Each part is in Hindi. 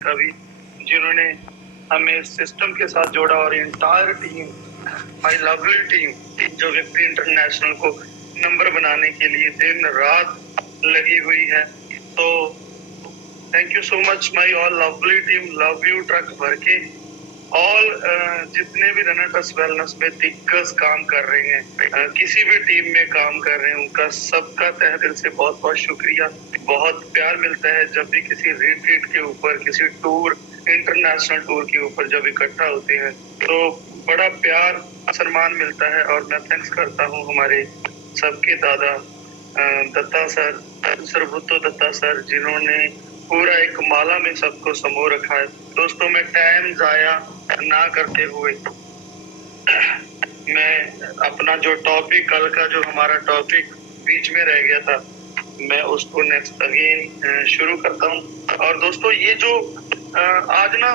कवि, जिन्होंने हमें सिस्टम के साथ जोड़ा, और entire team, my lovely team, जो विक्ट्री इंटरनेशनल को नंबर बनाने के लिए दिन रात लगी हुई है। तो thank you so much my all lovely team, love you truck भर के। ऑल जितने भी रनर्स वेलनेस में दिग्गज काम कर रहे हैं, किसी भी टीम में काम कर रहे हैं, उनका सबका तहे दिल से बहुत बहुत शुक्रिया। बहुत प्यार मिलता है जब भी किसी रिट्रीट के ऊपर, किसी टूर, इंटरनेशनल टूर के ऊपर जब इकट्ठा होते हैं तो बड़ा प्यार सम्मान मिलता है। और मैं थैंक्स करता हूँ हमारे सबके दादा दत्ता सर, सर्वभूतो दत्ता सर, जिन्होंने पूरा एक माला में सबको समो रखा है। दोस्तों, मैं टाइम जाया ना करते हुए मैं अपना जो टॉपिक, कल का जो हमारा टॉपिक बीच में रह गया था, मैं उसको नेक्स्ट अगेन शुरू करता हूँ। और दोस्तों, ये जो आज ना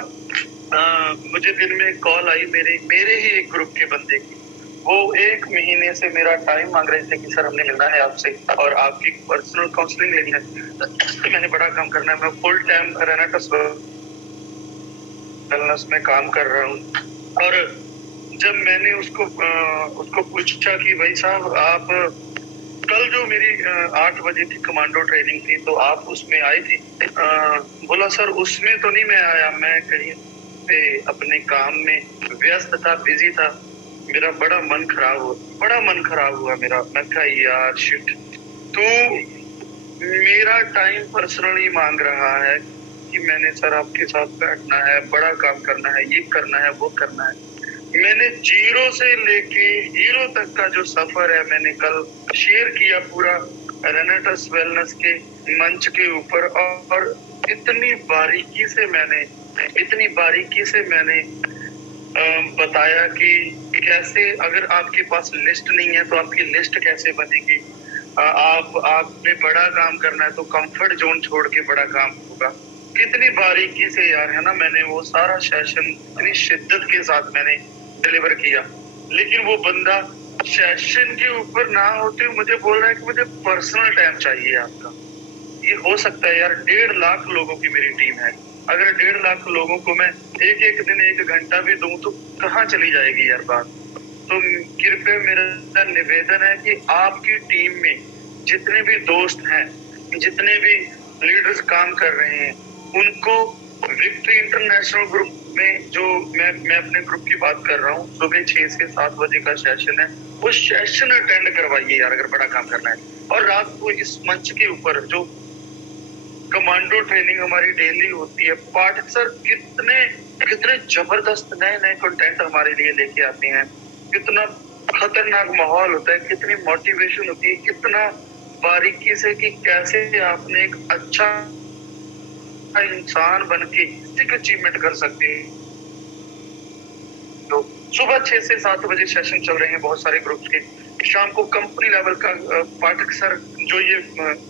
मुझे दिन में कॉल आई मेरे ही एक ग्रुप के बंदे की। वो 1 महीने से मेरा टाइम मांग रहे थे कि सर हमने मिलना है आपसे और आपकी पर्सनल काउंसलिंग लेनी है। मैंने बड़ा काम करना है, मैं फुल टाइम रेनेटस वेलनेस में काम कर रहा हूँ। और जब मैंने उसको पूछा कि भाई साहब, आप कल जो मेरी 8 बजे की कमांडो ट्रेनिंग थी, तो आप उसमें आई थी? बोला सर उसमें तो नहीं मैं आया, मैं कहीं पे अपने काम में व्यस्त था, बिजी था। मेरा बड़ा मन खराब हुआ मेरा। मैं कहा यार शिट, तो मेरा टाइम पर्सनली मांग रहा है कि मैंने सर आपके साथ बैठना है, बड़ा काम करना है, ये करना है, वो करना है। मैंने 0 से लेके हीरो तक का जो सफर है मैंने कल शेयर किया पूरा रेनेटस वेलनेस के मंच के ऊपर। और इतनी बारीकी से मैंने बताया कि कैसे, अगर आपके पास लिस्ट नहीं है तो आपकी लिस्ट कैसे बनेगी। आपने बड़ा काम करना है तो कंफर्ट जोन छोड़ के बड़ा काम होगा। कितनी बारीकी से यार, है ना, मैंने वो सारा सेशन इतनी शिद्दत के साथ मैंने डिलीवर किया। लेकिन वो बंदा सेशन के ऊपर ना होते हुए मुझे बोल रहा है कि मुझे पर्सनल टाइम चाहिए आपका। ये हो सकता है यार? 1.5 लाख लोगों की मेरी टीम है। अगर 1.5 लाख लोगों को मैं एक दिन 1 घंटा भी दूं तो कहाँ चली जाएगी यार बात। तो कृपया मेरा निवेदन है कि आपकी टीम में जितने भी दोस्त हैं, जितने भी लीडर्स काम कर रहे हैं, उनको विक्ट्री इंटरनेशनल ग्रुप में, जो मैं अपने ग्रुप की बात कर रहा हूँ, सुबह 6 से 7 बजे का सेशन है, वो सेशन अटेंड करवाइए यार, अगर बड़ा काम करना है। और रात को इस मंच के ऊपर जो कमांडो ट्रेनिंग हमारी डेली होती है, पाठक सर कितने कितने जबरदस्त नए नए कंटेंट हमारे लिए लेके आते हैं। कितना खतरनाक माहौल होता है, कितनी मोटिवेशन होती है, कितना बारीकी से कि कैसे आपने एक अच्छा इंसान बन के एक अचीवमेंट कर सकते हैं। तो सुबह 6 से 7 बजे सेशन चल रहे हैं बहुत सारे ग्रुप्स के। शाम को कंपनी लेवल का पाठक सर जो ये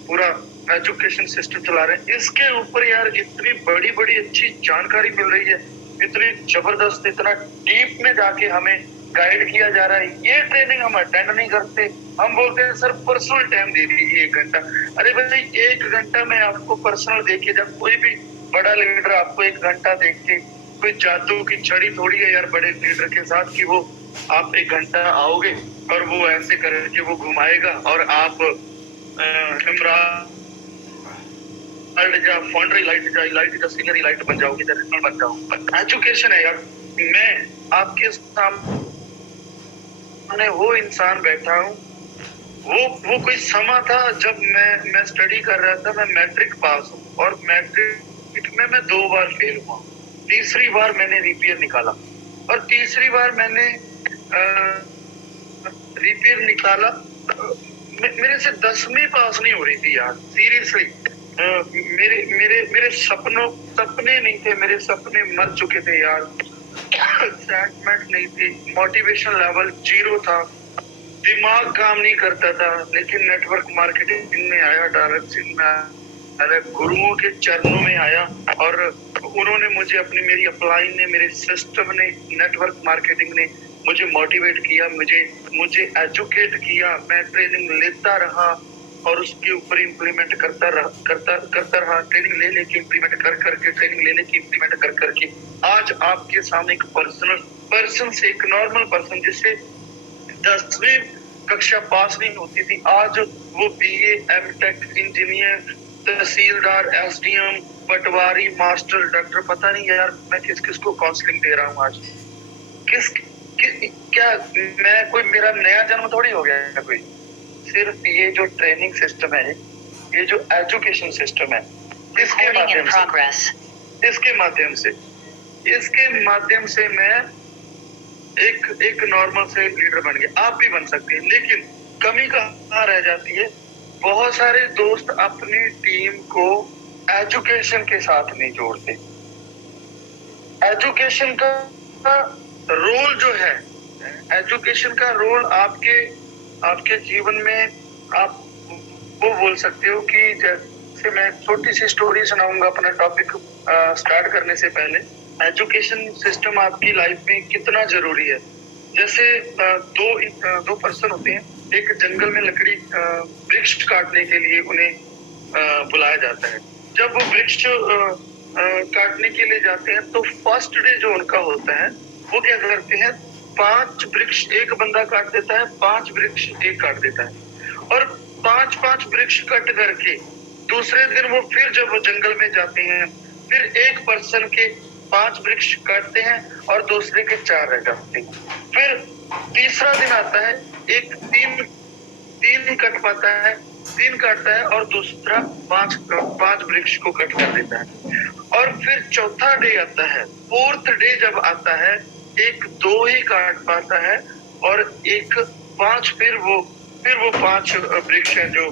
पूरा एजुकेशन सिस्टम चला रहे हैं, इसके ऊपर यार इतनी बड़ी बड़ी अच्छी जानकारी मिल रही है, इतनी जबरदस्त, इतना डीप में जाके हमें गाइड किया जा रहा है। ये ट्रेनिंग हम अटेंड नहीं करते। हम बोलते हैं सर पर्सनल टाइम दे दीजिए 1 घंटा। अरे भाई 1 घंटा में आपको पर्सनल देखिए, जब कोई भी बड़ा लीडर आपको 1 घंटा देख के, कोई जादू की छड़ी थोड़ी है यार बड़े लीडर के साथ कि वो आप 1 घंटा आओगे और वो ऐसे करके वो घुमाएगा और आप इमरान जा फॉन्ड्री लाइट जा सीनरी लाइट बन जाओगे, जनरल बन जाओगे। एजुकेशन है यार। मैं आपके सामने वो इंसान बैठा हूँ, वो कोई समा था जब मैं स्टडी कर रहा था। मैं मैट्रिक पास हूँ और मैट्रिक में मैं 2 बार फेल हुआ। तीसरी बार मैंने रिपेयर निकाला और तीसरी बार मैंने रिपेयर निकाला। मेरे से 10वीं पास नहीं हो रही थी यार, सीरियसली। मेरे मेरे मेरे सपने नहीं थे, मेरे सपने मर चुके थे यार। एक्साइटमेंट नहीं थी, मोटिवेशन लेवल 0 था, दिमाग काम नहीं करता था। लेकिन नेटवर्क मार्केटिंग में आया, डायरेक्शन में आया, गुरुओं के चरणों में आया और उन्होंने मुझे मेरी अपलाइन ने, मेरे सिस्टम ने, नेटवर्क मार्केटिंग ने मुझे मोटिवेट किया, मुझे एजुकेट किया। मैं ट्रेनिंग लेता रहा, और उसके ऊपर इम्प्लीमेंट करता रहा, ट्रेनिंग ले लेके इम्प्लीमेंट कर करके, ट्रेनिंग ले लेके इम्प्लीमेंट कर करके आज आपके सामने एक पर्सन से, एक नॉर्मल पर्सन जिससे 10वीं कक्षा पास नहीं होती थी, आज वो बीए, एमटेक, इंजीनियर, तहसीलदार, एसडीएम, पटवारी, मास्टर, डॉक्टर, पता नहीं यार मैं किस किस को काउंसलिंग दे रहा हूँ आज। क्या मैं कोई, मेरा नया जन्म थोड़ी हो गया है कोई। सिर्फ ये जो ट्रेनिंग सिस्टम है, ये जो एजुकेशन सिस्टम है, इसके माध्यम से मैं एक नॉर्मल से लीडर बन गया। आप भी बन सकते हैं, लेकिन कमी कहाँ रह जाती है, बहुत सारे दोस्त अपनी टीम को एजुकेशन के साथ नहीं जोड़ते। एजुकेशन का रोल जो है, एजुकेशन का रोल आपके जीवन में आप वो बोल सकते हो कि जैसे मैं छोटी सी स्टोरी सुनाऊंगा अपना टॉपिक स्टार्ट करने से पहले। एजुकेशन सिस्टम आपकी लाइफ में कितना जरूरी है। जैसे दो पर्सन होते हैं, एक जंगल में लकड़ी वृक्ष काटने के लिए उन्हें बुलाया जाता है। जब वो वृक्ष काटने के लिए जाते हैं तो फर्स्ट डे जो उनका होता है, वो क्या करते हैं, 5 वृक्ष एक बंदा काट देता है, 5 वृक्ष एक काट देता है, और 5-5 वृक्ष कट करके दूसरे दिन वो फिर जब वो जंगल में जाते हैं, फिर एक पर्सन के 5 वृक्ष काटते हैं और दूसरे के 4 रह जाते हैं। फिर तीसरा दिन आता है, एक तीन कट पाता है, 3 काटता है और दूसरा 5 वृक्ष को कट कर देता है। और फिर चौथा डे आता है, 4th डे जब आता है, एक 2 ही काट पाता है और एक 5 फिर वो 5 वृक्ष है जो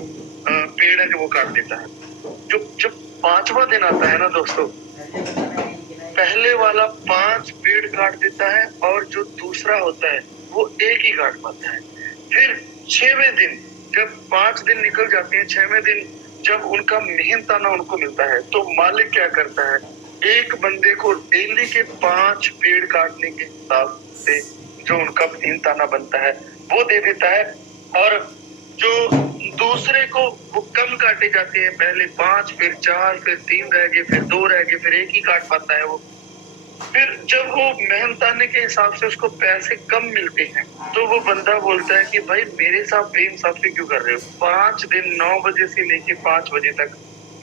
पेड़ है जो वो काट देता है। जब 5वां दिन आता है ना दोस्तों, पहले वाला 5 पेड़ काट देता है और जो दूसरा होता है वो एक ही काट पाता है। फिर 6वें दिन जब 5 दिन निकल जाते हैं, 6वें दिन जब उनका मेहनताना उनको मिलता है, तो मालिक क्या करता है, एक बंदे को डेली के 5 पेड़ काटने के हिसाब से जो उनका मेहनताना बनता है वो दे देता है। और जो दूसरे को वो कम काटे जाते हैं, पहले 5, फिर 4, फिर 3 रह गए, फिर 2 रह गए, फिर एक ही काट पाता है वो। फिर जब वो मेहनताने के हिसाब से उसको पैसे कम मिलते हैं, तो वो बंदा बोलता है कि भाई मेरे साथ बेइंसाफी क्यों कर रहे हो। 5 दिन 9 बजे से लेके 5 बजे तक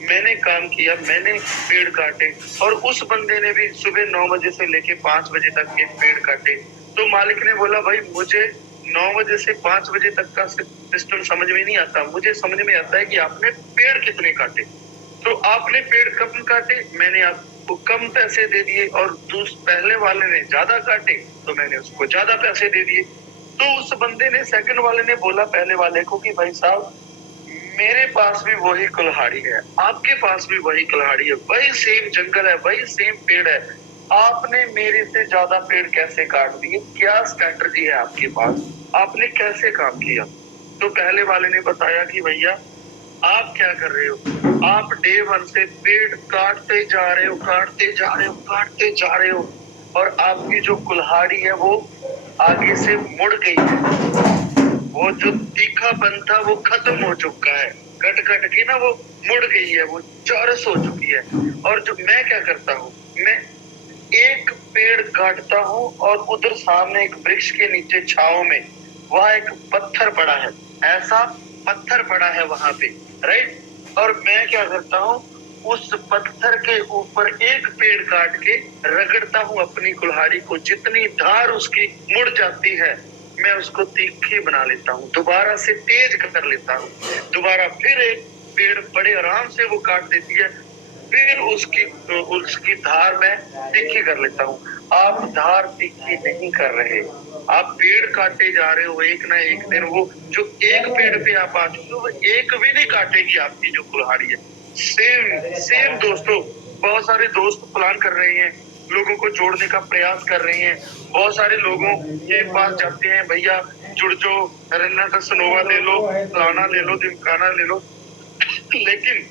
मैंने काम किया, मैंने पेड़ काटे, और उस बंदे ने भी सुबह 9 बजे से लेके 5 बजे तक के पेड़ काटे। तो मालिक ने बोला भाई मुझे 9 बजे से 5 बजे तक का सिस्टम समझ में नहीं आता, मुझे समझ में आता है कि आपने पेड़ कितने काटे। तो आपने पेड़ कम काटे, मैंने आपको कम पैसे दे दिए, और पहले वाले ने ज्यादा काटे तो मैंने उसको ज्यादा पैसे दे दिए। तो उस बंदे ने, सेकंड वाले ने बोला पहले वाले को कि भाई साहब मेरे पास भी वही कुल्हाड़ी है, आपके पास भी वही कुल्हाड़ी है, वही सेम जंगल है, वही सेम पेड़ है, आपने मेरे से ज्यादा पेड़ कैसे काट दिए, क्या स्ट्रेटजी है आपके पास, आपने कैसे काम किया। तो पहले वाले ने बताया कि भैया आप क्या कर रहे हो, आप डे 1 से पेड़ काटते जा रहे हो, काटते जा रहे हो, काटते जा रहे हो, और आपकी जो कुल्हाड़ी है वो आगे से मुड़ गई है, वो जो तीखापन था वो खत्म हो चुका है, कट कट के ना वो मुड़ गई है, वो चौरस हो चुकी है। और जो मैं क्या करता हूँ, मैं एक पेड़ काटता हूँ और उधर सामने एक वृक्ष के नीचे छांव में वहां एक पत्थर पड़ा है, ऐसा पत्थर पड़ा है वहां पे, राइट, और मैं क्या करता हूँ, उस पत्थर के ऊपर एक पेड़ काट के रगड़ता हूँ अपनी कुल्हाड़ी को, जितनी धार उसकी मुड़ जाती है मैं उसको तीखी बना लेता हूँ, दोबारा से तेज कर लेता हूँ, दोबारा फिर एक पेड़ बड़े आराम से वो काट देती है, फिर उसकी धार मैं तीखी कर लेता हूँ। आप धार तीखी नहीं कर रहे, आप पेड़ काटे जा रहे हो, एक ना एक दिन वो जो एक पेड़ पे आप आ चुके हो, वो एक भी नहीं काटेगी आपकी जो कुल्हाड़ी है। सेम दोस्तों, बहुत सारे दोस्त प्लान कर रहे हैं, लोगों को जोड़ने का प्रयास कर रहे हैं, बहुत सारे लोगों के पास जाते हैं, भैया जुड़ जो, रन्ना सनोवा ले लो, फलाना ले लो, ढिमकाना ले लो, लेकिन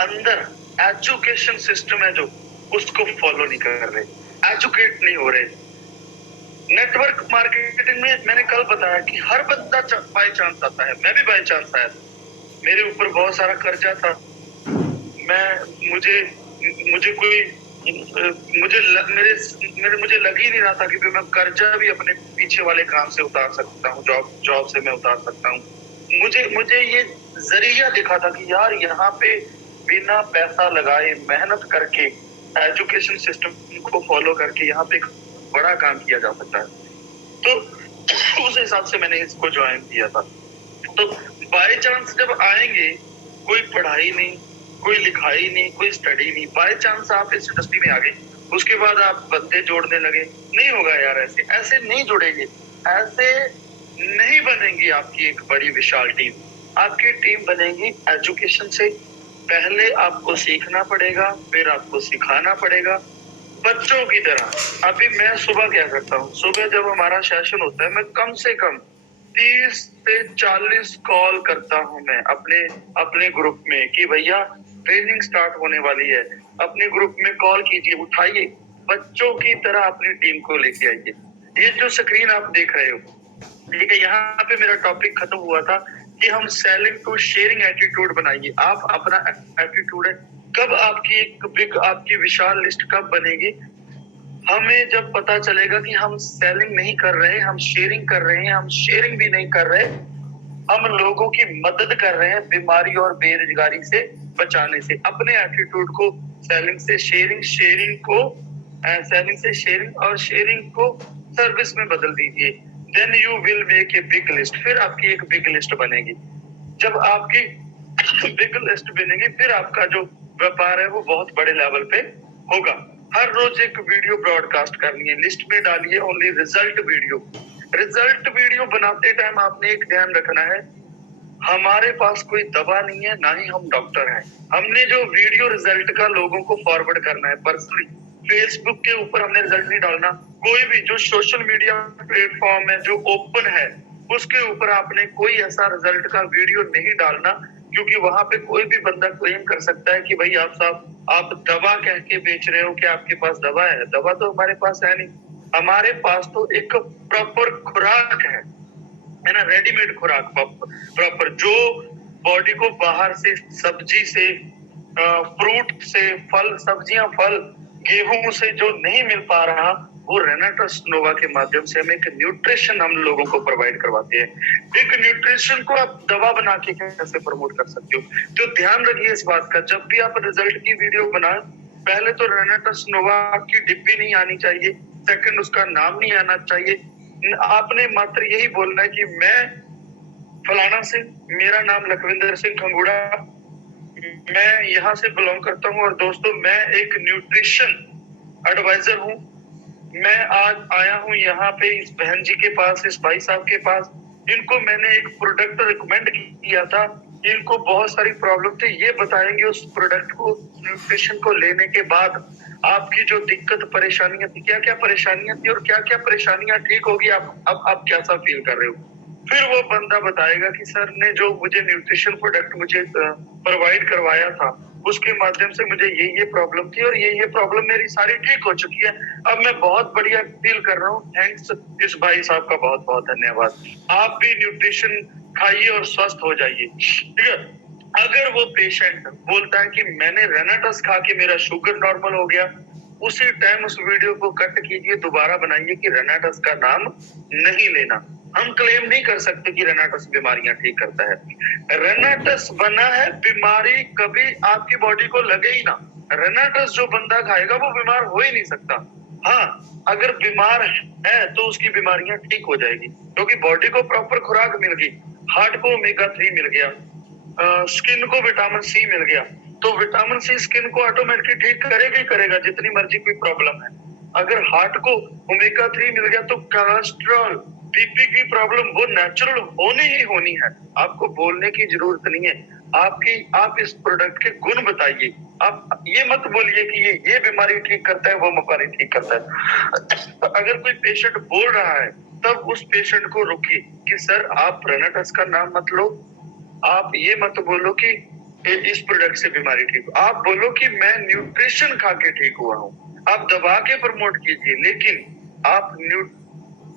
अंदर एजुकेशन सिस्टम है जो उसको फॉलो नहीं कर रहे, एजुकेट नहीं हो रहे, नेटवर्क मार्केटिंग में मैंने कल बताया कि हर बंदा बाय चांस आता है, मैं भी बाय चांस आया था। मेरे ऊपर बहुत सारा कर्जा था, मैं मुझे मुझे कोई मुझे लग ही नहीं रहा था कि मैं कर्जा भी अपने पीछे वाले काम से उतार सकता हूँ, जॉब से मैं उतार सकता हूँ। मुझे ये जरिया दिखा था कि यार यहाँ पे बिना पैसा लगाए मेहनत करके एजुकेशन सिस्टम को फॉलो करके यहाँ पे एक बड़ा काम किया जा सकता है। तो उस हिसाब से मैंने इसको ज्वाइन किया था। तो बाय चांस जब आएंगे, कोई पढ़ाई नहीं, कोई लिखाई नहीं, कोई स्टडी नहीं, बाय चांस आप इस इंडस्ट्री में आ गए, उसके बाद आप बंदे जोड़ने लगे, नहीं होगा यार। ऐसे ऐसे नहीं जुड़ेंगे, ऐसे नहीं बनेंगी आपकी एक बड़ी विशाल टीम। आपकी टीम बनेगी एजुकेशन से। पहले आपको सीखना पड़ेगा, फिर आपको सिखाना पड़ेगा, बच्चों की तरह। अभी मैं सुबह क्या करता हूँ, सुबह जब हमारा सेशन होता है, मैं कम से कम 30 से 40 कॉल करता हूँ मैं अपने ग्रुप में कि भैया ट्रेनिंग स्टार्ट होने वाली है, अपने ग्रुप में कॉल कीजिए, उठाइए, बच्चों की तरह अपनी टीम को लेके आइए। ये जो स्क्रीन आप देख रहे हो, ठीक है, यहाँ पे मेरा टॉपिक खत्म हुआ था कि हम सेलिंग टू शेयरिंग एटीट्यूड बनाइए। आप अपना एटीट्यूड है, कब आपकी विशाल लिस्ट कब बनेगी? हमें जब पता चलेगा कि हम सेलिंग नहीं कर रहे, हम शेयरिंग कर रहे हैं, हम शेयरिंग भी नहीं कर रहे, हम लोगों की मदद कर रहे हैं बीमारी और बेरोजगारी से बचाने से। अपने एटीट्यूड को सेलिंग से शेयरिंग, सेलिंग से शेयरिंग और शेयरिंग को सर्विस में बदल दीजिए। Then you will make a big list. फिर आपकी एक बिग लिस्ट बनेगी। जब आपकी बिग लिस्ट बनेगी, फिर आपका जो व्यापार है वो बहुत बड़े लेवल पे होगा। हर रोज एक वीडियो ब्रॉडकास्ट करनी है, लिस्ट में डालिए only result video. Result video बनाते टाइम आपने एक ध्यान रखना है, हमारे पास कोई दवा नहीं है, ना ही हम डॉक्टर हैं। हमने जो वीडियो रिजल्ट का लोगों को फॉरवर्ड करना है पर्सनली, फेसबुक के ऊपर हमने रिजल्ट नहीं डालना। कोई भी जो सोशल मीडिया प्लेटफॉर्म है जो ओपन है, उसके ऊपर आपने कोई ऐसा रिजल्ट का वीडियो नहीं डालना, क्योंकि वहां पे कोई भी बंदा क्लेम कर सकता है कि भाई आप दवा कह के बेच रहे हो, क्या आपके पास दवा है? दवा तो हमारे पास है नहीं, हमारे पास तो एक प्रॉपर खुराक है ना, रेडीमेड खुराक प्रॉपर, जो बॉडी को बाहर से सब्जी से, फ्रूट से, फल, सब्जियां, फल, गेहूं से जो नहीं मिल पा रहा, वो रेनाटस नोवा के माध्यम से हम एक न्यूट्रिशन हम लोगों को प्रोवाइड करवाते हैं। एक न्यूट्रिशन को आप दवा बना के कैसे प्रमोट कर सकते हो? तो ध्यान रखिए इस बात का, जब भी आप रिजल्ट की वीडियो बनाए, पहले तो रेनाटस नोवा की डिब्बी नहीं आनी चाहिए, सेकंड उसका नाम नहीं आना चाहिए। आपने मात्र यही बोलना है कि मैं फलाना सिंह, मेरा नाम लखविंदर सिंह खंगूड़ा, मैं यहाँ से बिलोंग करता हूँ, और दोस्तों मैं एक न्यूट्रिशन एडवाइजर हूँ। मैं आज आया हूँ यहाँ पे इस बहन जी के पास, इस भाई साहब के पास, इनको मैंने एक प्रोडक्ट रिकमेंड किया था, इनको बहुत सारी प्रॉब्लम थी, ये बताएंगे उस प्रोडक्ट को, न्यूट्रिशन को लेने के बाद आपकी जो दिक्कत परेशानियां थी, क्या क्या परेशानियां थी और क्या क्या परेशानियां ठीक होगी, आप कैसा फील कर रहे हो। फिर वो बंदा बताएगा कि सर ने जो मुझे न्यूट्रिशन प्रोडक्ट मुझे प्रोवाइड करवाया था, उसके माध्यम से मुझे ये प्रॉब्लम थी और ये प्रॉब्लम मेरी सारी ठीक हो चुकी है, अब मैं बहुत बढ़िया फील कर रहा हूँ। थैंक्स इस भाई साहब का बहुत बहुत धन्यवाद। आप भी न्यूट्रिशन खाइए और स्वस्थ हो जाइए, ठीक है। अगर वो पेशेंट बोलता है कि मैंने रेनाटस खा के मेरा शुगर नॉर्मल हो गया, उसी टाइम उस वीडियो को कट कीजिए, दोबारा बनाइए कि रेनाटस का नाम नहीं लेना। हम क्लेम नहीं कर सकते कि रेनाटस बीमारियां ठीक करता है। रेनाटस बना है, बीमारी कभी आपकी बॉडी को लगे ही ना। रेनाटस जो बंदा खाएगा वो बीमार हो ही नहीं सकता। हाँ, अगर बीमार है तो उसकी बीमारियां ठीक हो जाएगी, क्योंकि बॉडी को प्रॉपर खुराक मिल गई, हार्ट को ओमेगा 3 मिल गया, स्किन को विटामिन सी मिल गया, तो विटामिन सी स्किन को ऑटोमेटिकली ठीक करेगा ही करेगा, जितनी मर्जी कोई प्रॉब्लम है। अगर हार्ट को ओमेगा 3 मिल गया तो कोलेस्ट्रॉल, बीपी की प्रॉब्लम वो नेचुरल होनी ही होनी है, आपको बोलने की जरूरत नहीं है। आप इस प्रोडक्ट के गुण बताइए, आप ये मत बोलिए कि ये बीमारी ठीक करता है, वो बीमारी ठीक करता है। अगर कोई पेशेंट बोल रहा है, तब उस पेशेंट को रोकिए कि सर आप रेनाटस का नाम मत लो, आप ये मत बोलो कि इस प्रोडक्ट से बीमारी ठीक हो, आप बोलो कि मैं न्यूट्रिशन खा के ठीक हुआ हूँ। आप दबा के प्रमोट कीजिए, लेकिन आप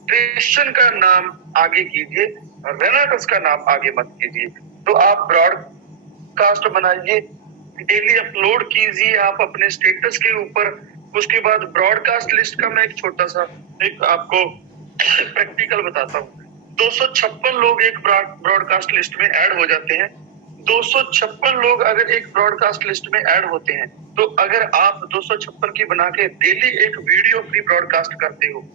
स्टेशन का नाम आगे कीजिए, रेनाटस का नाम आगे मत कीजिए। तो आप ब्रॉडकास्ट बनाइए, डेली अपलोड कीजिए आप अपने स्टेटस के ऊपर। उसके बाद ब्रॉडकास्ट लिस्ट का मैं एक छोटा सा एक आपको प्रैक्टिकल बताता हूँ। 256 लोग एक ब्रॉडकास्ट लिस्ट में ऐड हो जाते हैं। 256 लोग अगर एक ब्रॉडकास्ट लिस्ट में ऐड होते हैं, तो अगर आप 256 की बना के डेली एक वीडियो फ्री ब्रॉडकास्ट करते हो,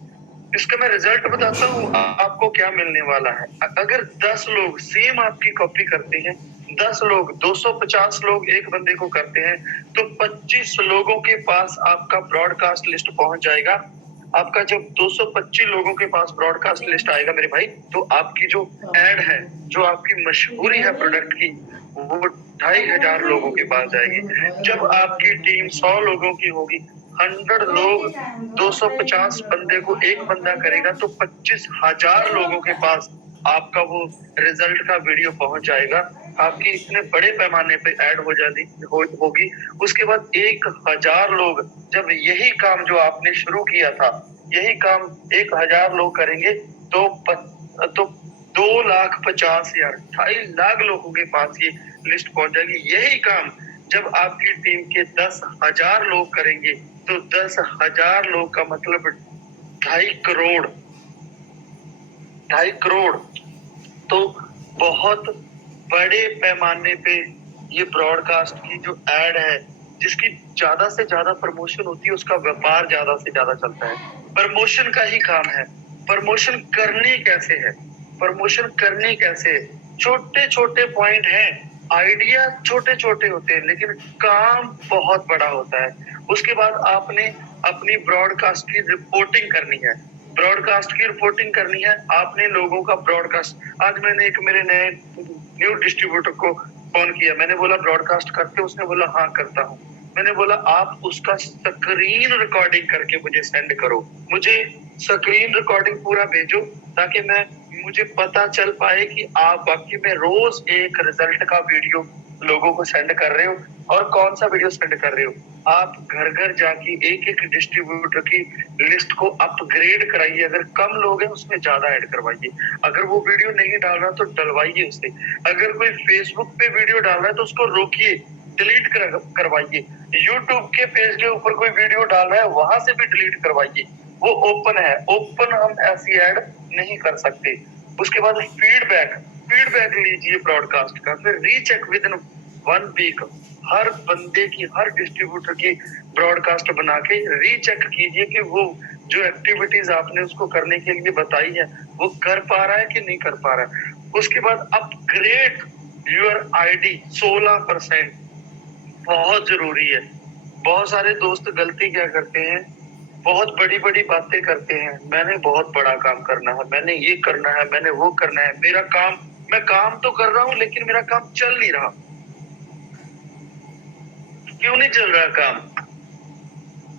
इसका मैं रिजल्ट बताता हूँ आपको क्या मिलने वाला है। अगर 10 लोग सेम आपकी कॉपी करते हैं, 10 लोग 250 लोग एक बंदे को करते हैं, तो 25 लोगों के पास आपका ब्रॉडकास्ट लिस्ट पहुंच जाएगा। आपका जब 225 लोगों के पास ब्रॉडकास्ट लिस्ट आएगा मेरे भाई, तो आपकी जो एड है, जो आपकी मशहूरी है प्रोडक्ट की, वो 2500 लोगों के पास जाएगी। जब आपकी टीम 100 लोगों की होगी, 100 लोग 250 बंदे को एक बंदा करेगा, तो 25,000 लोगों के पास आपका वो रिजल्ट का वीडियो पहुंच जाएगा। आपकी इतने बड़े पैमाने पे ऐड हो जाती होगी। उसके बाद 1000 लोग जब यही काम जो आपने शुरू किया था, यही काम 1000 लोग करेंगे, तो 2,50,000 2.5 लाख लोगों के पास ये लिस्ट पहुंच जाएगी। यही काम जब आपकी टीम के 10,000 लोग करेंगे, तो 10,000 लोग का मतलब 2.5 करोड़। 2.5 करोड़ तो बहुत बड़े पैमाने पे ये ब्रॉडकास्ट की जो एड है, जिसकी ज्यादा से ज्यादा प्रमोशन होती है, उसका व्यापार ज्यादा से ज्यादा चलता है। प्रमोशन का ही काम है। प्रमोशन करनी कैसे है, प्रमोशन करनी कैसे है, छोटे छोटे पॉइंट हैं। आइडिया छोटे छोटे होते हैं, लेकिन काम बहुत बड़ा होता है। उसके बाद आपने अपनी ब्रॉडकास्ट की रिपोर्टिंग करनी है। ब्रॉडकास्ट की रिपोर्टिंग करनी है आपने, लोगों का ब्रॉडकास्ट। आज मैंने एक मेरे नए न्यू डिस्ट्रीब्यूटर को फोन किया, मैंने बोला ब्रॉडकास्ट करते हो? उसने बोला हाँ करता हूँ। मैंने बोला आप उसका स्क्रीन रिकॉर्डिंग करके मुझे सेंड करो, मुझे स्क्रीन रिकॉर्डिंग पूरा भेजो, ताकि मुझे पता चल पाए कि आप बाकी में रोज एक रिजल्ट का वीडियो लोगों को सेंड कर रहे हो, और कौन सा वीडियो सेंड कर रहे हो। आप घर घर जाके एक एक डिस्ट्रीब्यूटर की लिस्ट को अपग्रेड कराइए। अगर कम लोग हैं उसमें ज्यादा ऐड करवाइए। अगर वो वीडियो नहीं डाल रहा तो डलवाइए उससे। अगर कोई फेसबुक पे वीडियो डाल रहा है तो उसको रोकिए, डिलीट करवाइए। यूट्यूब के पेज के ऊपर कोई वीडियो डाल रहा है, वहां से भी डिलीट करवाइए। वो ओपन है, ओपन हम ऐसी ऐड नहीं कर सकते। उसके बाद फीडबैक, फीडबैक लीजिए ब्रॉडकास्ट का, फिर रीचेक विद इन 1 वीक। हर बंदे की, हर डिस्ट्रीब्यूटर की ब्रॉडकास्ट बना के रीचेक कीजिए कि वो जो एक्टिविटीज आपने उसको करने के लिए बताई है, वो कर पा रहा है कि नहीं कर पा रहा है। उसके बाद अपग्रेड योर आईडी 16%, बहुत जरूरी है। बहुत सारे दोस्त गलती क्या करते हैं, बहुत बड़ी बड़ी बातें करते हैं। मैंने बहुत बड़ा काम करना है, मैंने ये करना है, मैंने वो करना है, मेरा काम, मैं काम तो कर रहा हूँ लेकिन मेरा काम चल नहीं रहा। क्यों नहीं चल रहा काम?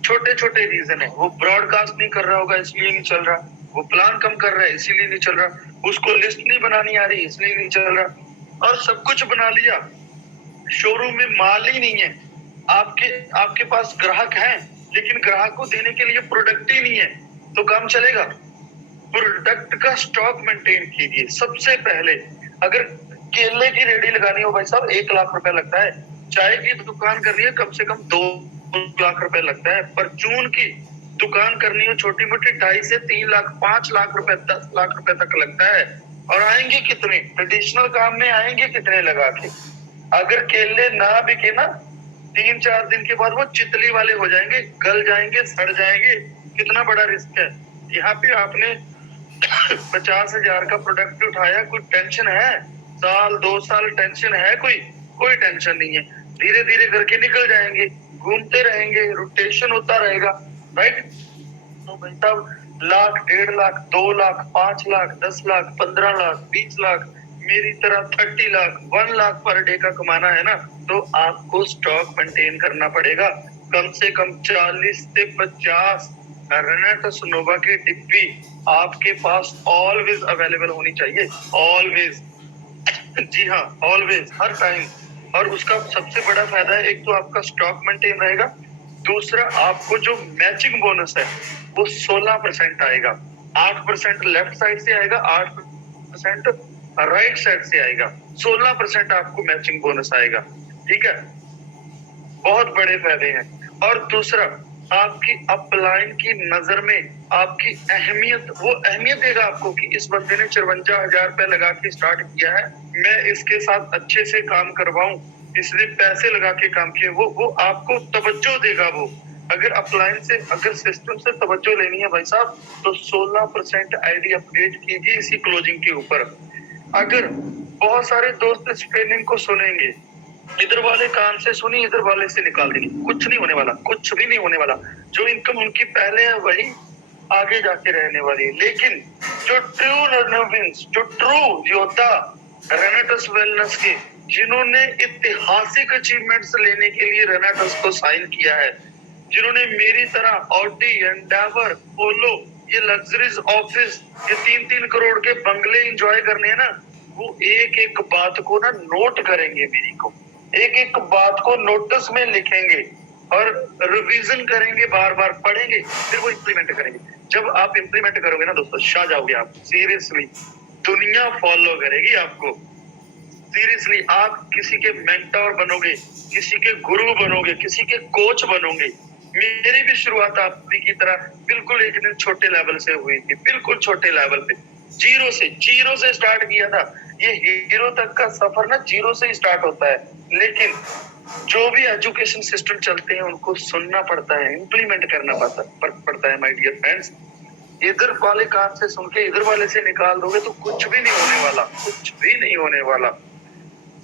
छोटे छोटे रीजन है। वो ब्रॉडकास्ट नहीं कर रहा होगा इसलिए नहीं चल रहा, वो प्लान कम कर रहा है इसीलिए नहीं चल रहा, उसको लिस्ट नहीं बनानी आ रही इसलिए नहीं चल रहा। और सब कुछ बना लिया, शोरूम में माल ही नहीं है, आपके आपके पास ग्राहक हैं, लेकिन ग्राहक को देने के लिए प्रोडक्ट ही नहीं है, तो काम चलेगा? प्रोडक्ट का स्टॉक मेंटेन कीजिए सबसे पहले। अगर केले की रेडी लगानी हो भाई साहब, 1 लाख रुपए लगता है। चाय की दुकान करनी है, कम से कम 2 लाख रुपए लगता है। परचून की दुकान करनी हो छोटी मोटी, 2.5 से 3 लाख, 5 लाख रुपए, 10 लाख रुपए तक लगता है। और आएंगे कितने ट्रेडिशनल काम में, आएंगे कितने लगा के? अगर केले ना बिके ना, 3-4 दिन के बाद वो चितली वाले हो जाएंगे, गल जाएंगे, सड़ जाएंगे। कितना बड़ा रिस्क है। यहाँ पे आपने 50,000 का प्रोडक्ट उठाया, कोई टेंशन है? साल 2 साल टेंशन है? कोई टेंशन नहीं है। धीरे धीरे करके निकल जाएंगे, घूमते रहेंगे, रोटेशन होता रहेगा, राइट? तो भाई साहब, लाख, 1.5 लाख, 2 लाख, 5 लाख, 10 लाख, 15 लाख, 20 लाख, मेरी तरह 30 लाख, 1 लाख पर डे का कमाना है ना, तो आपको स्टॉक मेंटेन करना पड़ेगा। कम से कम 40 से 50 रेनेटस नोवा की डिब्बी आपके पास ऑलवेज अवेलेबल होनी चाहिए। ऑलवेज, जी हाँ, ऑलवेज, हर टाइम। और उसका सबसे बड़ा फायदा है, एक तो आपका स्टॉक मेंटेन रहेगा, दूसरा आपको जो मैचिंग बोनस है वो 16% आएगा। 8% लेफ्ट साइड से आएगा, 8% राइट साइड से आएगा, 16% आपको मैचिंग बोनस आएगा। ठीक है, बहुत बड़े फायदे हैं। और दूसरा, आपकी अपलाइन की नजर में आपकी अहमियत, वो अहमियत देगा आपको कि इस बंदे ने 54,000 रुपए लगा के स्टार्ट किया है, मैं इसके साथ अच्छे से काम करवाऊं, इसने पैसे लगा के काम किए, वो आपको तवज्जो देगा। वो अगर अपलाइन से, अगर सिस्टम से तवज्जो लेनी है भाई साहब, तो 16% आईडी अपडेट कीजिए इसी क्लोजिंग के ऊपर। अगर बहुत सारे दोस्त इस ट्रेनिंग को सुनेंगे, इधर वाले कान से सुनी, इधर वाले से निकाल देंगे, कुछ नहीं होने वाला, कुछ भी नहीं होने वाला। जो इनकम उनकी पहले है वही आगे जाके रहने वाली है। लेकिन जो ट्रू रनविंस, जो ट्रू योद्धा रेनेटस वेलनेस के, जिन्होंने ऐतिहासिक अचीवमेंट्स लेने के लिए रेनेटस को साइन किया है, जिन्होंने मेरी तरह ऑडी, एंडेवर, पोलो, ये लग्जरीज ऑफिस, ये 3-3 करोड़ के बंगले एंजॉय करने हैं ना, वो एक एक बात को ना नोट करेंगे, मेरी को एक एक बात को नोटिस में लिखेंगे और रिवीजन करेंगे, बार बार पढ़ेंगे, फिर वो इंप्लीमेंट करेंगे। जब आप इंप्लीमेंट करोगे ना दोस्तों, छा जाओगे आप। सीरियसली दुनिया फॉलो करेगी आपको। सीरियसली आप किसी के मेंटर बनोगे, किसी के गुरु बनोगे, किसी के कोच बनोगे। मेरी भी शुरुआत आपकी की तरह बिल्कुल एक दिन छोटे लेवल से हुई थी, बिल्कुल छोटे लेवल पे, जीरो से स्टार्ट किया था। ये हीरो तक का सफर ना जीरो से ही स्टार्ट होता है। लेकिन जो भी एजुकेशन सिस्टम चलते हैं उनको सुनना पड़ता है, इम्प्लीमेंट करना पड़ता है माय डियर फ्रेंड्स। इधर वाले कान से सुन के इधर वाले से निकाल दोगे तो कुछ भी नहीं होने वाला, कुछ भी नहीं होने वाला।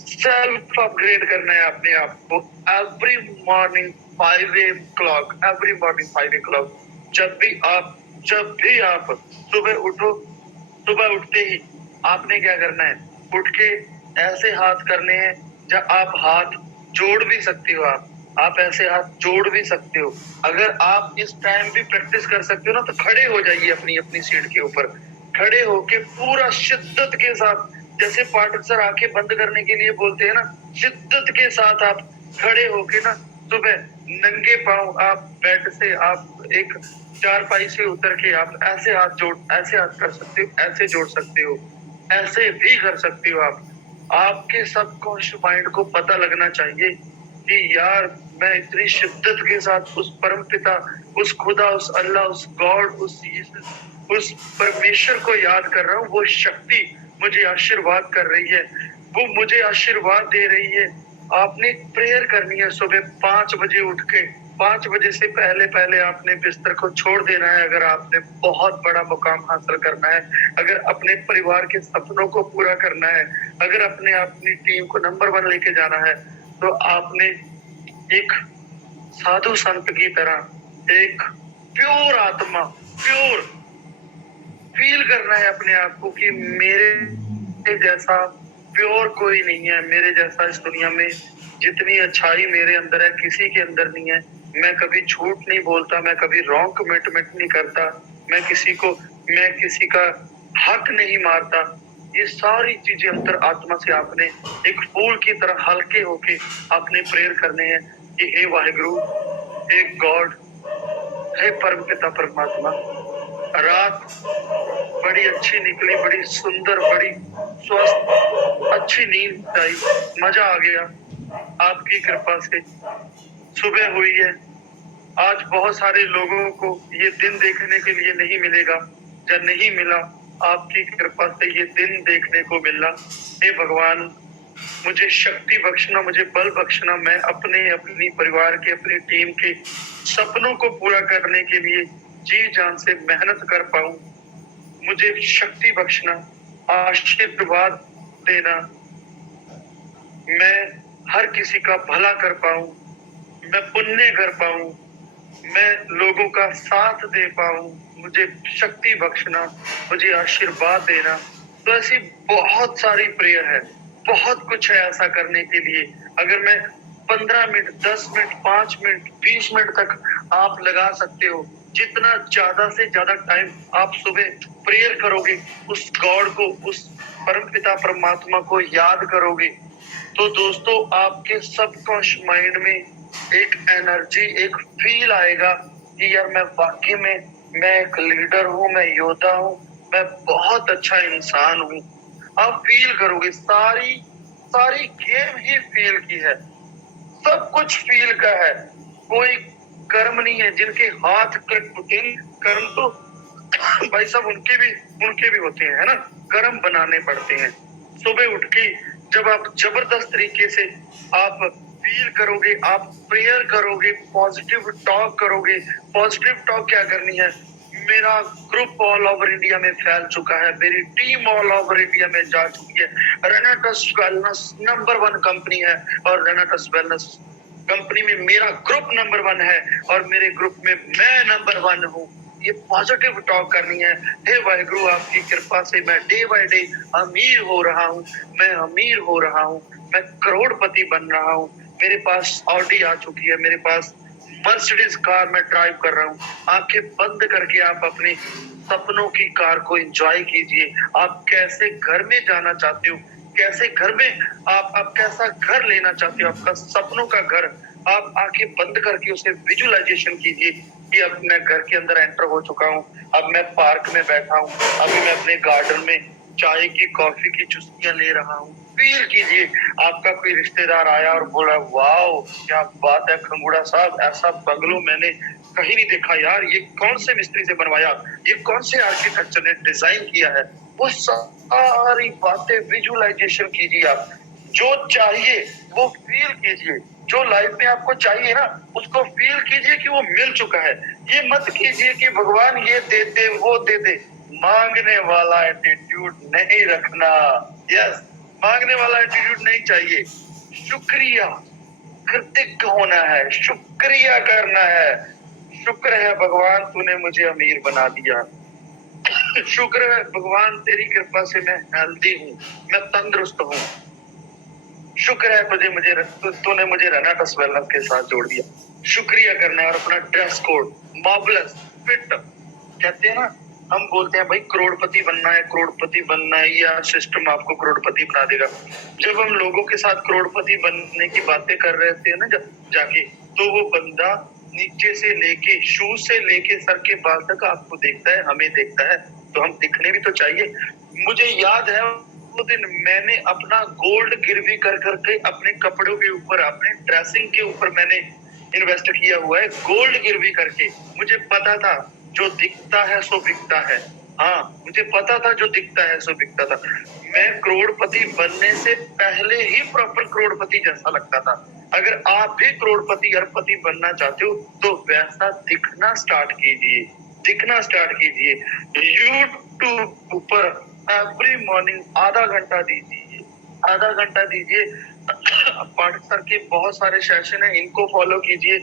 सेल्फ अपग्रेड करना है अपने आप को। एवरी मॉर्निंग 5 o'clock, जब भी आप सुबह उठो, सुबह उठते ही आपने क्या करना है, उठ के ऐसे हाथ करने हैं, जब आप हाथ जोड़ भी सकते हो, आप ऐसे हाथ जोड़ भी सकते हो। अगर आप इस टाइम भी प्रैक्टिस कर सकते हो ना, तो खड़े हो जाइए अपनी अपनी सीट के ऊपर, खड़े होके पूरा शिद्दत के साथ, जैसे पाठक सर आंखें बंद करने के लिए बोलते हैं ना, शिद्दत के साथ आप खड़े होके ना, सुबह नंगे पांव आप बेड से, आप एक चारपाई से उतर के आप ऐसे हाथ कर सकते हो, ऐसे जोड़ सकते हो, ऐसे भी कर सकते हो आप। आपके सबकॉन्शियस माइंड को पता लगना चाहिए कि यार मैं इतनी शिद्दत के साथ उस परम पिता, उस खुदा, उस अल्लाह, उस गॉड, उस परमेश्वर को याद कर रहा हूँ। वो शक्ति मुझे आशीर्वाद कर रही है, वो मुझे आशीर्वाद दे रही है। आपने प्रेयर करनी है सुबह 5 बजे उठ के। 5 बजे से पहले पहले आपने बिस्तर को छोड़ देना है। अगर आपने बहुत बड़ा मुकाम हासिल करना है, अगर अपने परिवार के सपनों को पूरा करना है, अगर अपनी टीम को नंबर 1 लेके जाना है, तो आपने एक साधु संत की तरह एक प्योर आत्मा, प्योर फील करना है अपने आप को कि मेरे जैसा प्योर कोई नहीं है, मेरे जैसा इस दुनिया में जितनी अच्छाई मेरे अंदर है किसी के अंदर नहीं है। मैं कभी झूठ नहीं बोलता, मैं कभी रॉन्ग कमिटमेंट नहीं करता, मैं किसी का हक नहीं मारता। ये सारी चीजें अंतर आत्मा से आपने एक फूल की तरह हल्के होके आपने प्रेयर करने हैं कि हे वाहिगुरु, हे गॉड, हे परम पिता परमात्मा। रात बड़ी अच्छी निकली, बड़ी सुंदर, बड़ी स्वस्थ, अच्छी नींद आई, मजा आ गया आपकी कृपा से। सुबह हुई है, आज बहुत सारे लोगों को ये दिन देखने के लिए नहीं मिलेगा, या नहीं मिला, आपकी कृपा से ये दिन देखने को मिला। हे भगवान, मुझे शक्ति बख्शना, मुझे बल बख्शना, मैं अपनी परिवार के, अपनी टीम के सपनों को पूरा करने के लिए जी जान से मेहनत कर पाऊं। मुझे शक्ति बख्शना, आशीर्वाद देना, मैं हर किसी का भला कर पाऊं, मैं पुण्य कर पाऊं, मैं लोगों का साथ दे पाऊं, मुझे शक्ति बख्शना, मुझे आशीर्वाद देना। तो ऐसी बहुत सारी प्रेयर है, बहुत कुछ है ऐसा करने के लिए। अगर मैं 15 मिनट, 10 मिनट, 5 मिनट, 20 मिनट तक आप लगा सकते हो, जितना ज्यादा से ज्यादा टाइम आप सुबह प्रेयर करोगे, उस गॉड को, उस परम पिता परमात्मा को याद करोगे, तो दोस्तों आपके सबकॉन्शियस माइंड में एक एनर्जी, एक फील आएगा कि यार मैं वाकई में मैं एक लीडर हूँ, मैं योद्धा हूँ, मैं बहुत अच्छा इंसान हूँ। आप फील करोगे, सारी सारी गेम ही फील की है, सब कुछ फील का है। कोई कर्म नहीं है जिनके हाथ कट होते हैं। कर्म तो भाई साहब उनके भी होते हैं, है ना। कर्म बनाने पड़ते हैं। सुबह उठ के जब आप जबरदस्त तरीके से आप फील करोगे, आप प्रेयर करोगे, पॉजिटिव टॉक करोगे। पॉजिटिव टॉक क्या करनी है? मेरा ग्रुप ऑल ओवर इंडिया में फैल चुका है, मेरी टीम ऑल ओवर इंडिया में जा चुकी है। रेनाटस वेलनेस नंबर 1 कंपनी है, और रेनाटस वेलनेस कंपनी में मेरा ग्रुप नंबर 1 है, और मेरे ग्रुप में मैं नंबर 1 हूँ। ये पॉजिटिव टॉक करनी है। हे वाहिगुरु, आपकी कृपा से मैं डे बाय डे अमीर हो रहा हूँ, मैं अमीर हो रहा हूँ, मैं करोड़पति बन रहा हूँ। मेरे पास ऑडी आ चुकी है, मेरे पास मर्सिडीज कार मैं ड्राइव कर रहा हूँ। आंखें बंद करके आप अपने सपनों की कार को एंजॉय कीजिए। आप कैसे घर में जाना चाहते हो, कैसे घर में आप कैसा घर लेना चाहते हो, आपका सपनों का घर। आप आंखें बंद करके उसे विजुअलाइजेशन कीजिए कि अब मैं घर के अंदर एंटर हो चुका हूँ, अब मैं पार्क में बैठा हूँ, अभी मैं अपने गार्डन में चाय की कॉफी की चुस्कियां ले रहा हूँ। फील कीजिए, आपका कोई रिश्तेदार आया और बोला, वाओ क्या बात है खंगूड़ा साहब, ऐसा बंगलो मैंने कहीं नहीं देखा यार, ये कौन से मिस्त्री से बनवाया, ये कौन से आर्किटेक्चर ने डिजाइन किया है। वो सारी बातें विजुअलाइजेशन कीजिए। आप जो चाहिए वो फील कीजिए, जो लाइफ में आपको चाहिए ना उसको फील कीजिए कि वो मिल चुका है। ये मत कीजिए कि भगवान ये दे दे वो दे दे। मांगने वाला एटीट्यूड नहीं रखना। यस, मांगने वाला एटीट्यूड नहीं चाहिए। शुक्रिया, कृतज्ञ होना है, शुक्रिया करना है। शुक्र है भगवान तूने मुझे अमीर बना दिया। शुक्र है भगवान तेरी कृपा से मैं हेल्दी हूँ, मैं तंदुरुस्त हूँ। शुक्र है तूने मुझे रेनाटस वेलनेस के साथ जोड़ दिया। शुक्रिया करना है। और अपना ड्रेस कोड मार्वलस फिट, कहते हैं ना, हम बोलते हैं भाई करोड़पति बनना है, करोड़पति बनना है, ये सिस्टम आपको करोड़पति बना देगा। जब हम लोगों के साथ करोड़पति बनने की बातें कर रहे थे ना जाके, तो वो बंदा नीचे से लेके शूज से लेके सर के बाल तक आपको देखता है, हमें देखता है, तो हम दिखने भी तो चाहिए। मुझे याद है वो दिन मैंने अपना गोल्ड गिरवी कर करके अपने कपड़ों के ऊपर, अपने ड्रेसिंग के ऊपर मैंने इन्वेस्ट किया हुआ है, गोल्ड गिरवी करके। मुझे पता था जो दिखता है सो बिकता है। हाँ, मुझे पता था जो दिखता है सो बिकता था। मैं करोड़पति बनने से पहले ही प्रॉपर करोड़पति जैसा लगता था। अगर आप भी करोड़पति अरबपति बनना चाहते हो तो वैसा दिखना स्टार्ट कीजिए, दिखना स्टार्ट कीजिए। यूट्यूब पर एवरी मॉर्निंग आधा घंटा दीजिए, आधा घंटा दीजिए। पाठक सर के बहुत सारे सेशन है, इनको फॉलो कीजिए।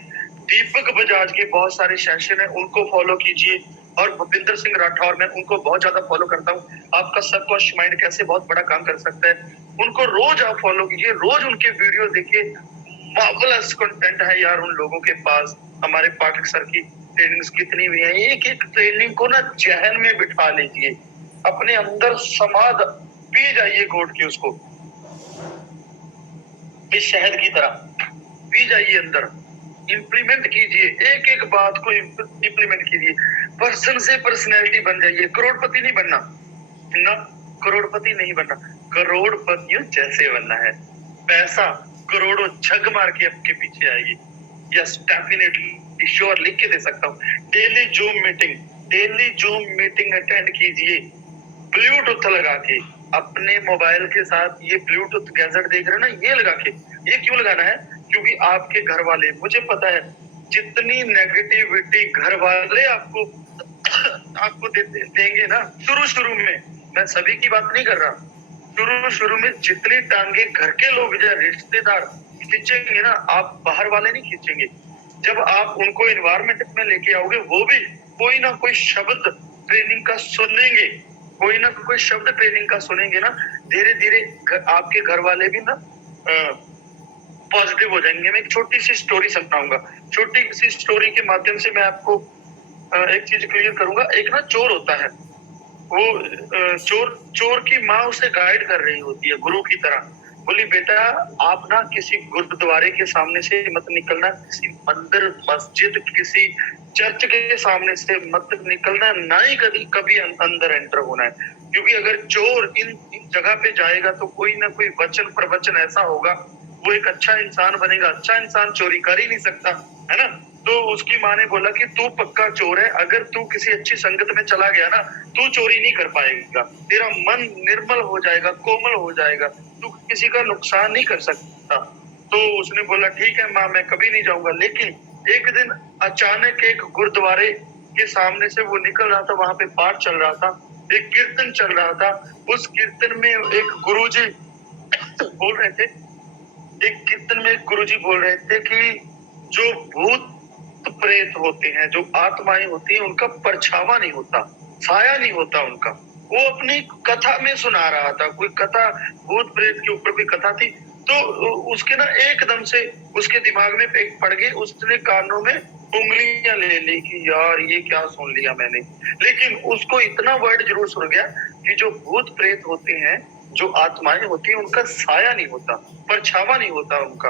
दीपक बजाज के बहुत सारे सेशन है, उनको फॉलो कीजिए। और भूपिंदर सिंह राठौर, मैं उनको बहुत ज्यादा फॉलो करता हूँ। आपका सबकॉन्शियस माइंड कैसे बहुत बड़ा काम कर सकता है, उनको रोज आप फॉलो कीजिए, रोज उनके वीडियो देखिए। मार्वलस कंटेंट है यार उन लोगों के पास। हमारे पाठक सर की ट्रेनिंग्स कितनी हुई है, एक एक ट्रेनिंग को ना जहन में बिठा लीजिए, अपने अंदर समाध पी जाइए घोट के उसको, इस शहद की तरह पी जाइए अंदर। इम्प्लीमेंट कीजिए, एक एक बात को इम्प्लीमेंट कीजिए। पर्सन से पर्सनैलिटी बन जाइए। करोड़पति नहीं बनना ना, करोड़पति नहीं बनना, करोड़पतियों जैसे बनना है। पैसा करोड़ों झग मार के आपके पीछे आएगी। यस, डेफिनेटली श्योर, लिख के दे सकता हूँ। डेली जूम मीटिंग अटेंड कीजिए, ब्लूटूथ लगा के। अपने मोबाइल के साथ ये ब्लूटूथ गैजेट देख रहे हो ना, ये लगा के। ये क्यों लगाना है? क्योंकि आपके घर वाले, मुझे पता है जितनी नेगेटिविटी घर वाले आपको आपको देंगे ना शुरू में, मैं सभी की बात नहीं कर रहा, शुरू में जितनी टांगे घर के लोग या रिश्तेदार खींचेंगे ना, आप बाहर वाले नहीं खींचेंगे। जब आप उनको इन्वायरमेंट में लेके आओगे, वो भी कोई ना कोई शब्द ट्रेनिंग का सुनेंगे, कोई ना कोई शब्द ट्रेनिंग का सुनेंगे ना, धीरे धीरे आपके घर वाले भी ना पॉजिटिव हो जाएंगे। मैं एक छोटी सी स्टोरी सुनाऊंगा। छोटी सी स्टोरी के माध्यम से मैं आपको एक चीज क्लियर करूंगा। एक ना चोर होता है, वो चोर की माँ उसे गाइड कर रही होती है गुरु की तरह। बोली, बेटा आप ना किसी गुरुद्वारे के सामने से मत निकलना, किसी मंदिर मस्जिद किसी चर्च के सामने से मत निकलना, ना ही कभी कभी अंदर एंटर होना है। क्योंकि अगर चोर इन जगह पे जाएगा तो कोई ना कोई वचन प्रवचन ऐसा होगा, वो एक अच्छा इंसान बनेगा। अच्छा इंसान चोरी कर ही नहीं सकता, है ना। तो उसकी माँ ने बोला कि तू पक्का चोर है, अगर तू किसी अच्छी संगत में चला गया ना, तू चोरी नहीं कर पाएगा, तेरा मन निर्मल हो जाएगा, कोमल हो जाएगा, तू किसी का नुकसान नहीं कर सकता। तो उसने बोला ठीक है माँ, मैं कभी नहीं जाऊंगा। लेकिन एक दिन अचानक एक गुरुद्वारे के सामने से वो निकल रहा था, वहां पे पाठ चल रहा था, एक कीर्तन चल रहा था। उस कीर्तन में एक गुरुजी बोल रहे थे, एक कीर्तन में एक गुरुजी बोल रहे थे कि जो भूत प्रेत होते हैं, जो आत्माएं होती हैं, उनका परछावा नहीं होता, साया नहीं होता उनका। वो अपनी कथा में सुना रहा था, कोई कथा, भूत प्रेत के ऊपर कोई कथा थी। तो उसके ना एकदम से उसके दिमाग में पड़ गई, उसने कानों में उंगलियां ले ली कि यार ये क्या सुन लिया मैंने। लेकिन उसको इतना वर्ड जरूर सुन गया कि जो भूत प्रेत होते हैं, जो आत्माएं होती हैं, उनका साया नहीं होता, परछावा नहीं होता उनका।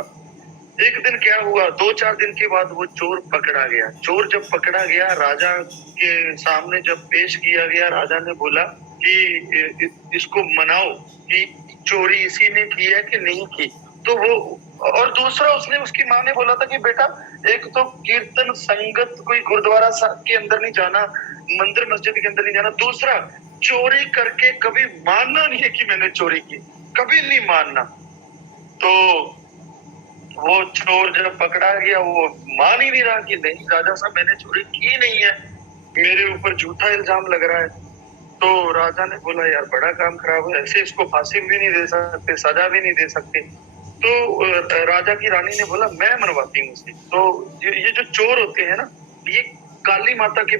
एक दिन क्या हुआ, 2-4 दिन के बाद वो चोर पकड़ा गया। चोर जब पकड़ा गया, राजा के सामने जब पेश किया गया, राजा ने बोला कि इसको मनाओ कि चोरी इसी ने की है कि नहीं की। तो वो, और दूसरा उसने, उसकी माँ ने बोला था कि बेटा, एक तो कीर्तन संगत कोई गुरुद्वारा के अंदर नहीं जाना, मंदिर मस्जिद के अंदर नहीं जाना, दूसरा चोरी करके कभी मानना नहीं है कि मैंने चोरी की, कभी नहीं मानना। तो वो चोर जब पकड़ा गया, वो मान ही नहीं रहा कि नहीं राजा साहब, मैंने चोरी की नहीं है, मेरे ऊपर झूठा इल्जाम लग रहा है। तो राजा ने बोला यार बड़ा काम खराब है, ऐसे इसको फांसी भी नहीं दे सकते, सजा भी नहीं दे सकते। तो राजा की रानी ने बोला मैं मनवाती हूँ उसे। तो ये जो चोर होते हैं ना, ये काली माता के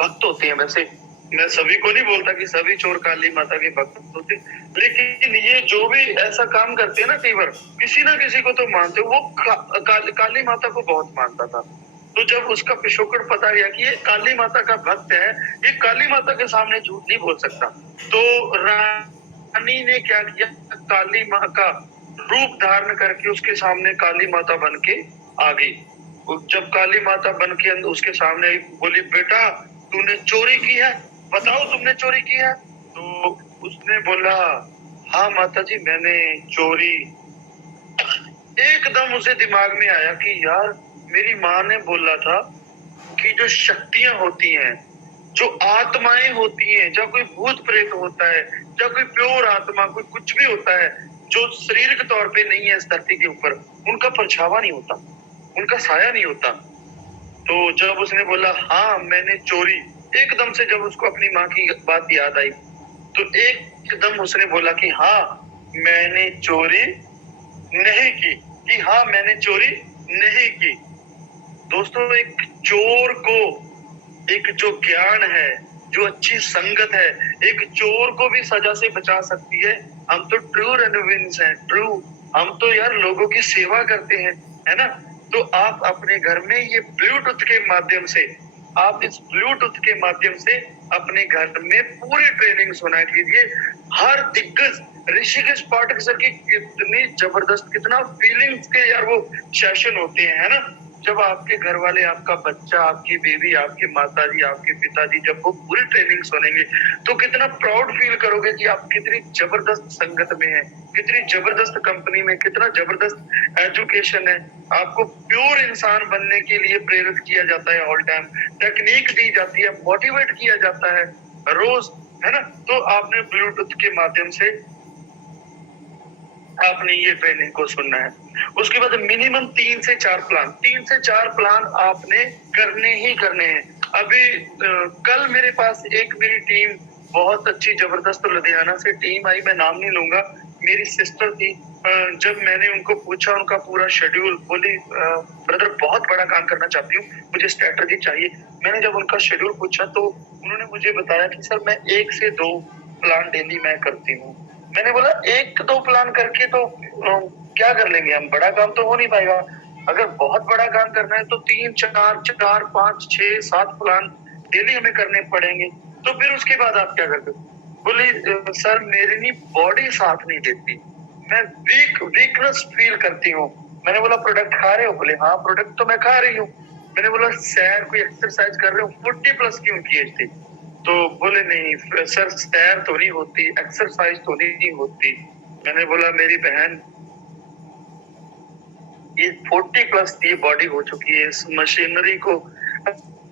भक्त होते हैं। वैसे मैं सभी को नहीं बोलता कि सभी चोर काली माता के भक्त होते, लेकिन ये जो भी ऐसा काम करते हैं ना, कई बार किसी ना किसी को तो मानते। वो काली माता को बहुत मानता था। तो जब उसका पिछोकड़ पता गया कि ये काली माता का भक्त है, ये काली माता के सामने झूठ नहीं बोल सकता, तो रानी ने क्या किया, काली माँ का रूप धारण करके उसके सामने काली माता बन के आ गई। जब काली माता बन के उसके सामने आई, बोली बेटा तूने चोरी की है, बताओ तुमने चोरी की है। तो उसने बोला हाँ माता जी मैंने चोरी। एकदम उसे दिमाग में आया कि यार मेरी माँ ने बोला था कि जो शक्तियां होती हैं, जो आत्माएं होती हैं, जब कोई भूत प्रेत होता है, जब कोई प्योर आत्मा, कोई कुछ भी होता है जो शारीरिक तौर पे नहीं है इस धरती के ऊपर, उनका परछावा नहीं होता, उनका साया नहीं होता। तो जब उसने बोला हाँ मैंने चोरी, एकदम से जब उसको अपनी माँ की बात याद आई, तो एकदम उसने बोला कि हाँ मैंने चोरी नहीं की, कि हाँ मैंने चोरी नहीं की। दोस्तों एक चोर को, एक जो ज्ञान है, जो अच्छी संगत है, एक चोर को भी सजा से बचा सकती है। हम तो ट्रू रेनोवेंस हैं, ट्रू, हम तो यार लोगों की सेवा करते हैं, है ना। तो आप अपने घर में ये ब्लूटूथ के माध्यम से, आप इस ब्लूटूथ के माध्यम से अपने घर में पूरी ट्रेनिंग सुना कीजिए। हर दिग्गज, ऋषिकेश पाठक सर की कितनी जबरदस्त, कितना फीलिंग्स के यार वो सेशन होते हैं, है ना। जब आपके घर वाले, आपका बच्चा, आपकी बेबी, आपके माताजी, आपके पिताजी जब वो पूरी ट्रेनिंग सुनेंगे, तो कितना प्राउड फील करोगे कि आप कितनी जबरदस्त संगत में हैं, कितनी जबरदस्त कंपनी में, कितना जबरदस्त एजुकेशन है। आपको प्योर इंसान बनने के लिए प्रेरित किया जाता है, ऑल टाइम टेक्निक दी जाती है, मोटिवेट किया जाता है रोज, है ना। तो आपने ब्लूटूथ के माध्यम से आपने ये ट्रेनिंग को सुनना है। उसके बाद मिनिमम 3 से 4 प्लान, 3 से 4 प्लान आपने करने ही करने हैं। अभी कल मेरे पास एक मेरी टीम बहुत अच्छी जबरदस्त लुधियाना से टीम आई, मैं नाम नहीं लूंगा, मेरी सिस्टर थी। जब मैंने उनको पूछा उनका पूरा शेड्यूल, बोली ब्रदर बहुत बड़ा काम करना चाहती हूँ, मुझे स्ट्रेटजी चाहिए। मैंने जब उनका शेड्यूल पूछा तो उन्होंने मुझे बताया कि सर मैं 1 से 2 प्लान डेली मैं करती हूँ। मैंने बोला 1-2 प्लान करके तो क्या कर लेंगे हम, बड़ा काम तो हो नहीं पाएगा। अगर बहुत बड़ा काम करना है तो 3-4, 5-6-7 प्लान डेली हमें करने पड़ेंगे। तो फिर उसके बाद आप क्या करते हो? बोली सर मेरी बॉडी साथ नहीं देती, मैं वीकनेस फील करती हूँ। मैंने बोला प्रोडक्ट खा रहे हो? बोले हाँ प्रोडक्ट तो मैं खा रही हूँ। मैंने बोला सैर कोई एक्सरसाइज कर रहे हो, 40+ की उनकी एज थी। तो बोले नहीं सर सैर तो नहीं होती, एक्सरसाइज तो नहीं होती। मैंने बोला मेरी बहन ये 40+ की बॉडी हो चुकी है, इस मशीनरी को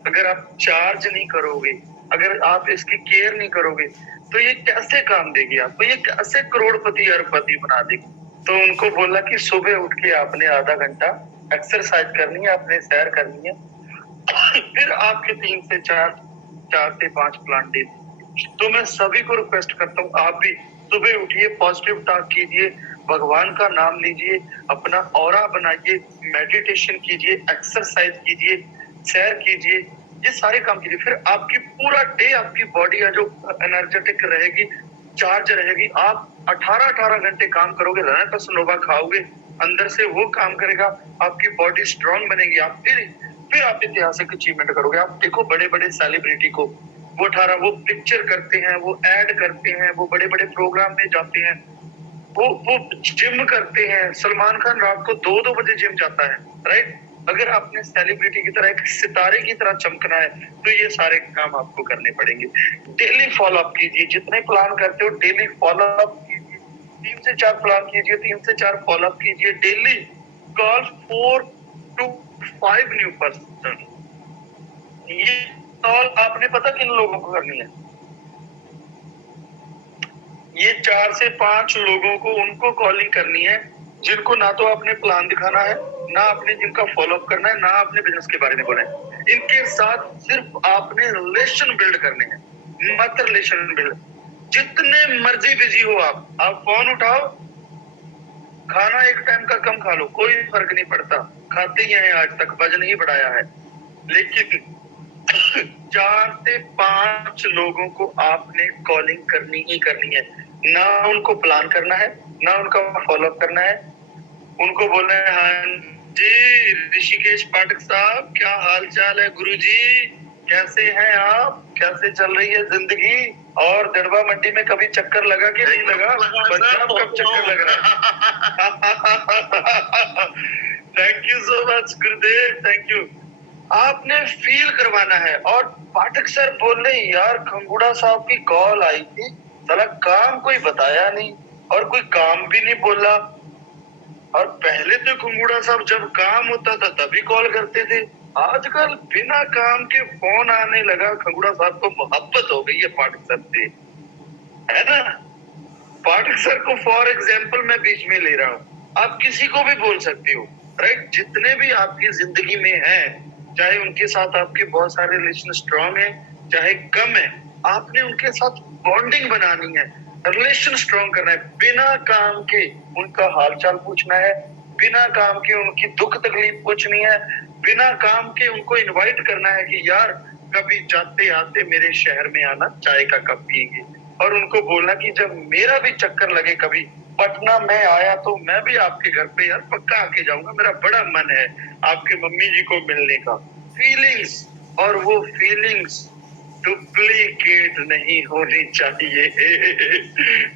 अगर आप चार्ज नहीं करोगे, अगर आप इसकी केयर नहीं करोगे तो ये कैसे काम देगी आपको, ये कैसे करोड़पति अरबपति बना देगी। तो उनको बोला कि सुबह उठ के आपने आधा घंटा एक्सरसाइज करनी है, आपने सैर करनी है, फिर आपके 3 से 4, 4 से 5 प्लांट दे। तो मैं सभी को रिक्वेस्ट करता हूँ आप भी सुबह उठिए, पॉजिटिव टॉक कीजिए, भगवान का नाम लीजिए, अपना ऑरा बनाइए, मेडिटेशन कीजिए, एक्सरसाइज कीजिए, सैर कीजिए, ये सारे काम कीजिए। फिर आपकी पूरा डे आपकी बॉडी है जो एनर्जेटिक रहेगी, चार्ज रहेगी। आप 18-18 घंटे काम करोगे, रनटसनोवा खाओगे, अंदर से वो काम करेगा, आपकी बॉडी स्ट्रांग बनेगी। आप फिर आप ऐतिहासिक अचीवमेंट करोगे। आप देखो बड़े बड़े सेलिब्रिटी को, वो पिक्चर करते हैं, वो ऐड करते हैं, वो बड़े बड़े प्रोग्राम में जाते हैं, वो जिम करते हैं। सलमान खान रात को 2-2 बजे जिम जाता है, राइट। अगर आपने सेलिब्रिटी की तरह, एक सितारे की तरह चमकना है तो ये सारे काम आपको करने पड़ेंगे। डेली फॉलो अप कीजिए, जितने प्लान करते हो डेली फॉलो अप कीजिए। 3 से 4 प्लान कीजिए, 3 से 4 फॉलो अप कीजिए daily. Call 4 to 5 new person. ये कॉल आपने पता किन लोगों को करनी है? ये 4 से 5 लोगों को, उनको कॉलिंग करनी है जिनको ना तो आपने प्लान दिखाना है, ना आपने जिनका फॉलो अप करना है, ना आपने बिजनेस के बारे में बोला है। इनके साथ सिर्फ आपने रिलेशन बिल्ड करने हैं, मत रिलेशन बिल्ड। जितने मर्जी बिजी हो आप फोन उठाओ, खाना एक टाइम का कम खा लो, कोई फर्क नहीं पड़ता, खाते ही हैं, आज तक वजन ही बढ़ाया है। लेकिन 4 से 5 लोगों को आपने कॉलिंग करनी ही करनी है। ना उनको प्लान करना है, ना उनका फॉलो अप करना है। उनको बोलना है हाँ जी ऋषिकेश पाठक साहब, क्या हाल चाल है गुरुजी, कैसे हैं आप, कैसे चल रही है जिंदगी, और दड़वा मंडी में कभी चक्कर लगा कि नहीं लगा, पंजाब कब चक्कर लग रहा है। Thank you so much Gurudev, thank you. आपने फील करवाना है। और पाठक सर बोल रहे यार खंगुड़ा साहब की कॉल आई थी, साला काम कोई बताया नहीं और कोई काम भी नहीं बोला। और पहले तो खंगुड़ा साहब जब काम होता था तभी कॉल करते थे, आजकल बिना काम के फोन आने लगा। खंगुड़ा साहब को मोहब्बत हो गई है पाठक सर से, है ना। पाठक सर को फॉर एग्जाम्पल मैं बीच में ले रहा हूँ, आप किसी को भी बोल सकते हो, राइट। जितने भी आपकी जिंदगी में हैं, चाहे उनके साथ आपके बहुत सारे रिलेशन स्ट्रांग है चाहे कम है, आपने उनके साथ बॉन्डिंग बनानी है, रिलेशन स्ट्रांग करना है। बिना काम के उनका हालचाल पूछना है, बिना काम के उनकी दुख तकलीफ पूछनी है, बिना काम के उनको इनवाइट करना है कि यार कभी जाते आते मेरे शहर में आना, चाय का कप पिएंगे। और उनको बोलना कि जब मेरा भी चक्कर लगे कभी पटना में आया तो मैं भी आपके घर पे यार पक्का आके जाऊंगा, मेरा बड़ा मन है आपके मम्मी जी को मिलने का। फीलिंग्स, और वो फीलिंग्स डुप्लीकेट नहीं होनी चाहिए।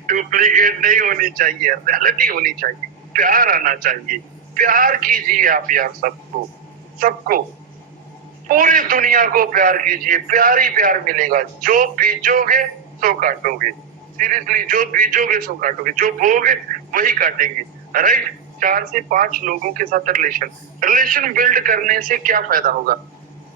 डुप्लीकेट नहीं होनी चाहिए, रियलिटी होनी चाहिए, प्यार आना चाहिए। प्यार कीजिए आप यार, सबको सबको, पूरी दुनिया को प्यार कीजिए, प्यार ही प्यार मिलेगा। जो बीजोगे सो काटोगे, सीरियसली जो बीजोगे सो काटोगे, जो बोगे वही काटेंगे, राइट। 4 से 5 लोगों के साथ रिलेशन बिल्ड करने से क्या फायदा होगा?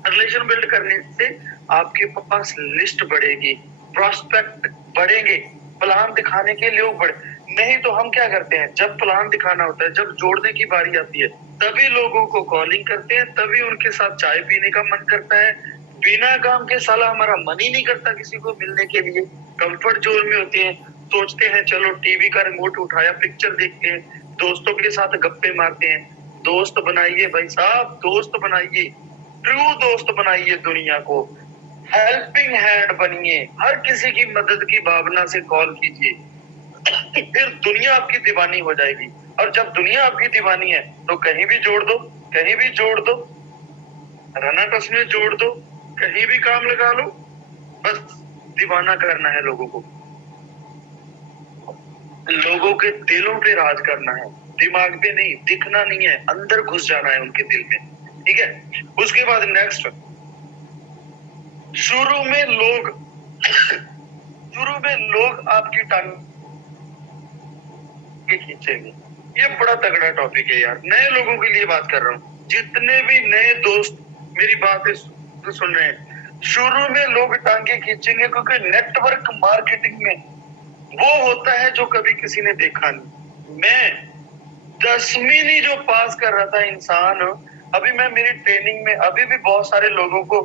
रिलेशन बिल्ड करने से आपके पास लिस्ट बढ़ेगी, प्रोस्पेक्ट बढ़ेंगे, प्लान दिखाने के लोग बढ़े। नहीं तो हम क्या करते हैं, जब प्लान दिखाना होता है, जब जोड़ने की बारी आती है, तभी लोगों को कॉलिंग करते हैं, तभी उनके साथ चाय पीने का मन करता है। बिना काम के साला हमारा मन ही नहीं करता किसी को मिलने के लिए। कंफर्ट जोन में होते हैं, सोचते हैं चलो टीवी का रिमोट उठाया, पिक्चर देखते हैं, दोस्तों के साथ गप्पे मारते हैं। दोस्त बनाइए भाई साहब, दोस्त बनाइए, ट्रू दोस्त बनाइए दुनिया को। हेल्पिंग हैंड बनिए, हर किसी की मदद की भावना से कॉल कीजिए, फिर दुनिया आपकी दीवानी हो जाएगी। और जब दुनिया आपकी दीवानी है तो कहीं भी जोड़ दो, कहीं भी जोड़ दो, रनाटस में जोड़ दो, कहीं भी काम लगा लो, बस दीवाना करना है लोगों को, लोगों के दिलों पे राज करना है, दिमाग पे नहीं, दिखना नहीं है, अंदर घुस जाना है उनके दिल में। ठीक है। उसके बाद नेक्स्ट, शुरू में लोग आपकी टांगे खींचेंगे। ये बड़ा तगड़ा टॉपिक है यार, नए लोगों के लिए बात कर रहा हूँ। जितने भी नए दोस्त मेरी बातें सुन रहे हैं, शुरू में लोग टांगे खींचेंगे, क्योंकि नेटवर्क मार्केटिंग में वो होता है जो कभी किसी ने देखा नहीं। मैं 10वीं नहीं जो पास कर रहा था इंसान, अभी मैं मेरी ट्रेनिंग में अभी भी बहुत सारे लोगों को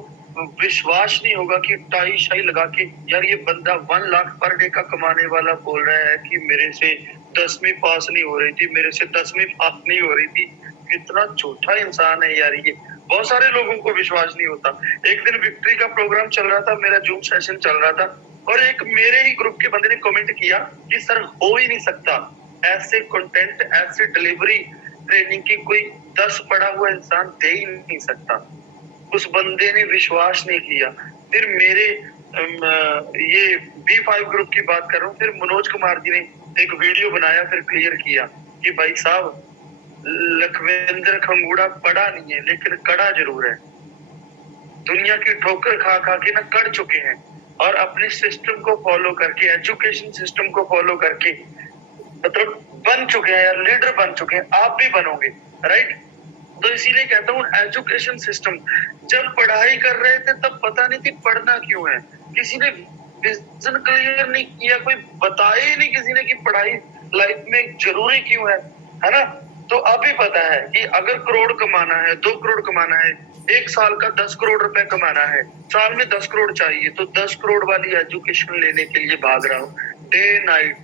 विश्वास नहीं होगा कि टाई शाई लगा के यार ये बंदा 1 लाख पर डे का कमाने वाला बोल रहा है कि मेरे से 10वीं पास नहीं हो रही थी, मेरे से 10वीं पास नहीं हो रही थी। कितना झूठा इंसान है यार ये, बहुत सारे लोगों को विश्वास नहीं होता। एक दिन विक्ट्री का प्रोग्राम चल रहा था, मेरा जूम सेशन चल रहा था, और एक मेरे ही ग्रुप के बंदे ने कमेंट किया कि सर हो ही नहीं सकता ऐसे कंटेंट, ऐसी डिलीवरी ट्रेनिंग की कोई 10 पढ़ा हुआ इंसान दे ही नहीं सकता। उस बंदे ने विश्वास नहीं किया। फिर मेरे ये B5 ग्रुप की बात कर रहा हूँ, फिर मनोज कुमार जी ने एक वीडियो बनाया, फिर क्लियर किया कि भाई साहब लखविंद्र खंगूड़ा पढ़ा नहीं है लेकिन कड़ा जरूर है। दुनिया की ठोकर खा खा के ना कड़ चुके हैं, और अपने सिस्टम को फॉलो करके, एजुकेशन सिस्टम को फॉलो करके मतलब बन चुके हैं यार, लीडर बन चुके हैं। आप भी बनोगे, राइट? तो इसीलिए कहता हूँ एजुकेशन सिस्टम, जब पढ़ाई कर रहे थे तब पता नहीं थी पढ़ना क्यों है, किसी ने विजन क्लियर नहीं किया, कोई बताया ही नहीं किसी ने कि पढ़ाई लाइफ में जरूरी क्यों है ना? तो अभी पता है कि अगर करोड़ कमाना है, 2 करोड़ कमाना है, 1 साल का 10 करोड़ रुपए कमाना है, साल में 10 करोड़ चाहिए, तो 10 करोड़ वाली एजुकेशन लेने के लिए भाग रहा हूँ डे नाइट।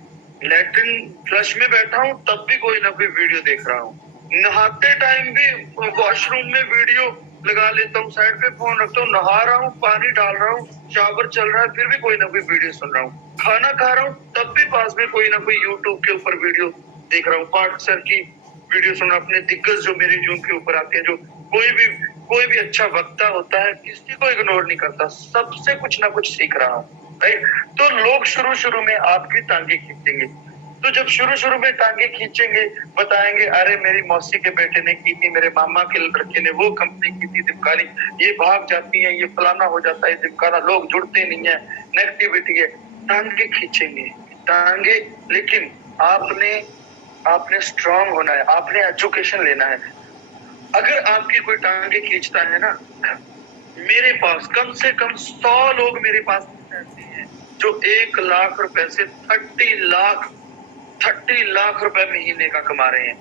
लैट्रिन फ्लश में बैठा हूँ तब भी कोई ना कोई वीडियो देख रहा हूँ, नहाते टाइम भी वॉशरूम में वीडियो लगा लेता हूँ, साइड पे फोन रखता हूँ, नहा रहा हूँ, पानी डाल रहा हूँ, शावर चल रहा है, फिर भी कोई ना कोई वीडियो सुन रहा हूँ, खाना खा रहा हूँ तब भी पास में कोई ना कोई यूट्यूब के ऊपर वीडियो देख रहा हूँ, पाठ सर की वीडियो सुन रहा हूँ, अपने दिग्गज जो मेरे जूम के ऊपर आते हैं, जो कोई भी अच्छा वक्ता होता है, किसी को इग्नोर नहीं करता, सबसे कुछ ना कुछ सीख रहा हूँ, राइट? तो लोग शुरू में आपकी टांगे खींचेंगे, तो जब शुरू में टांगे खींचेंगे, बताएंगे अरे मेरी मौसी के बेटे ने की थी, मेरे मामा के लड़के ने वो कंपनी की थी दिमकारी, ये भाग जाती है, ये फलाना हो जाता है दिमकारा, लोग जुड़ते नहीं है, नेगेटिविटी है, टांगे खींचेंगे टांगे। लेकिन आपने स्ट्रांग होना है, आपने एजुकेशन लेना है। अगर आपकी कोई टांगे खींचता है ना, मेरे पास कम से कम 100 लोग मेरे पास ऐसे हैं जो 1 लाख रुपए से 30 लाख रुपए महीने का कमा रहे हैं।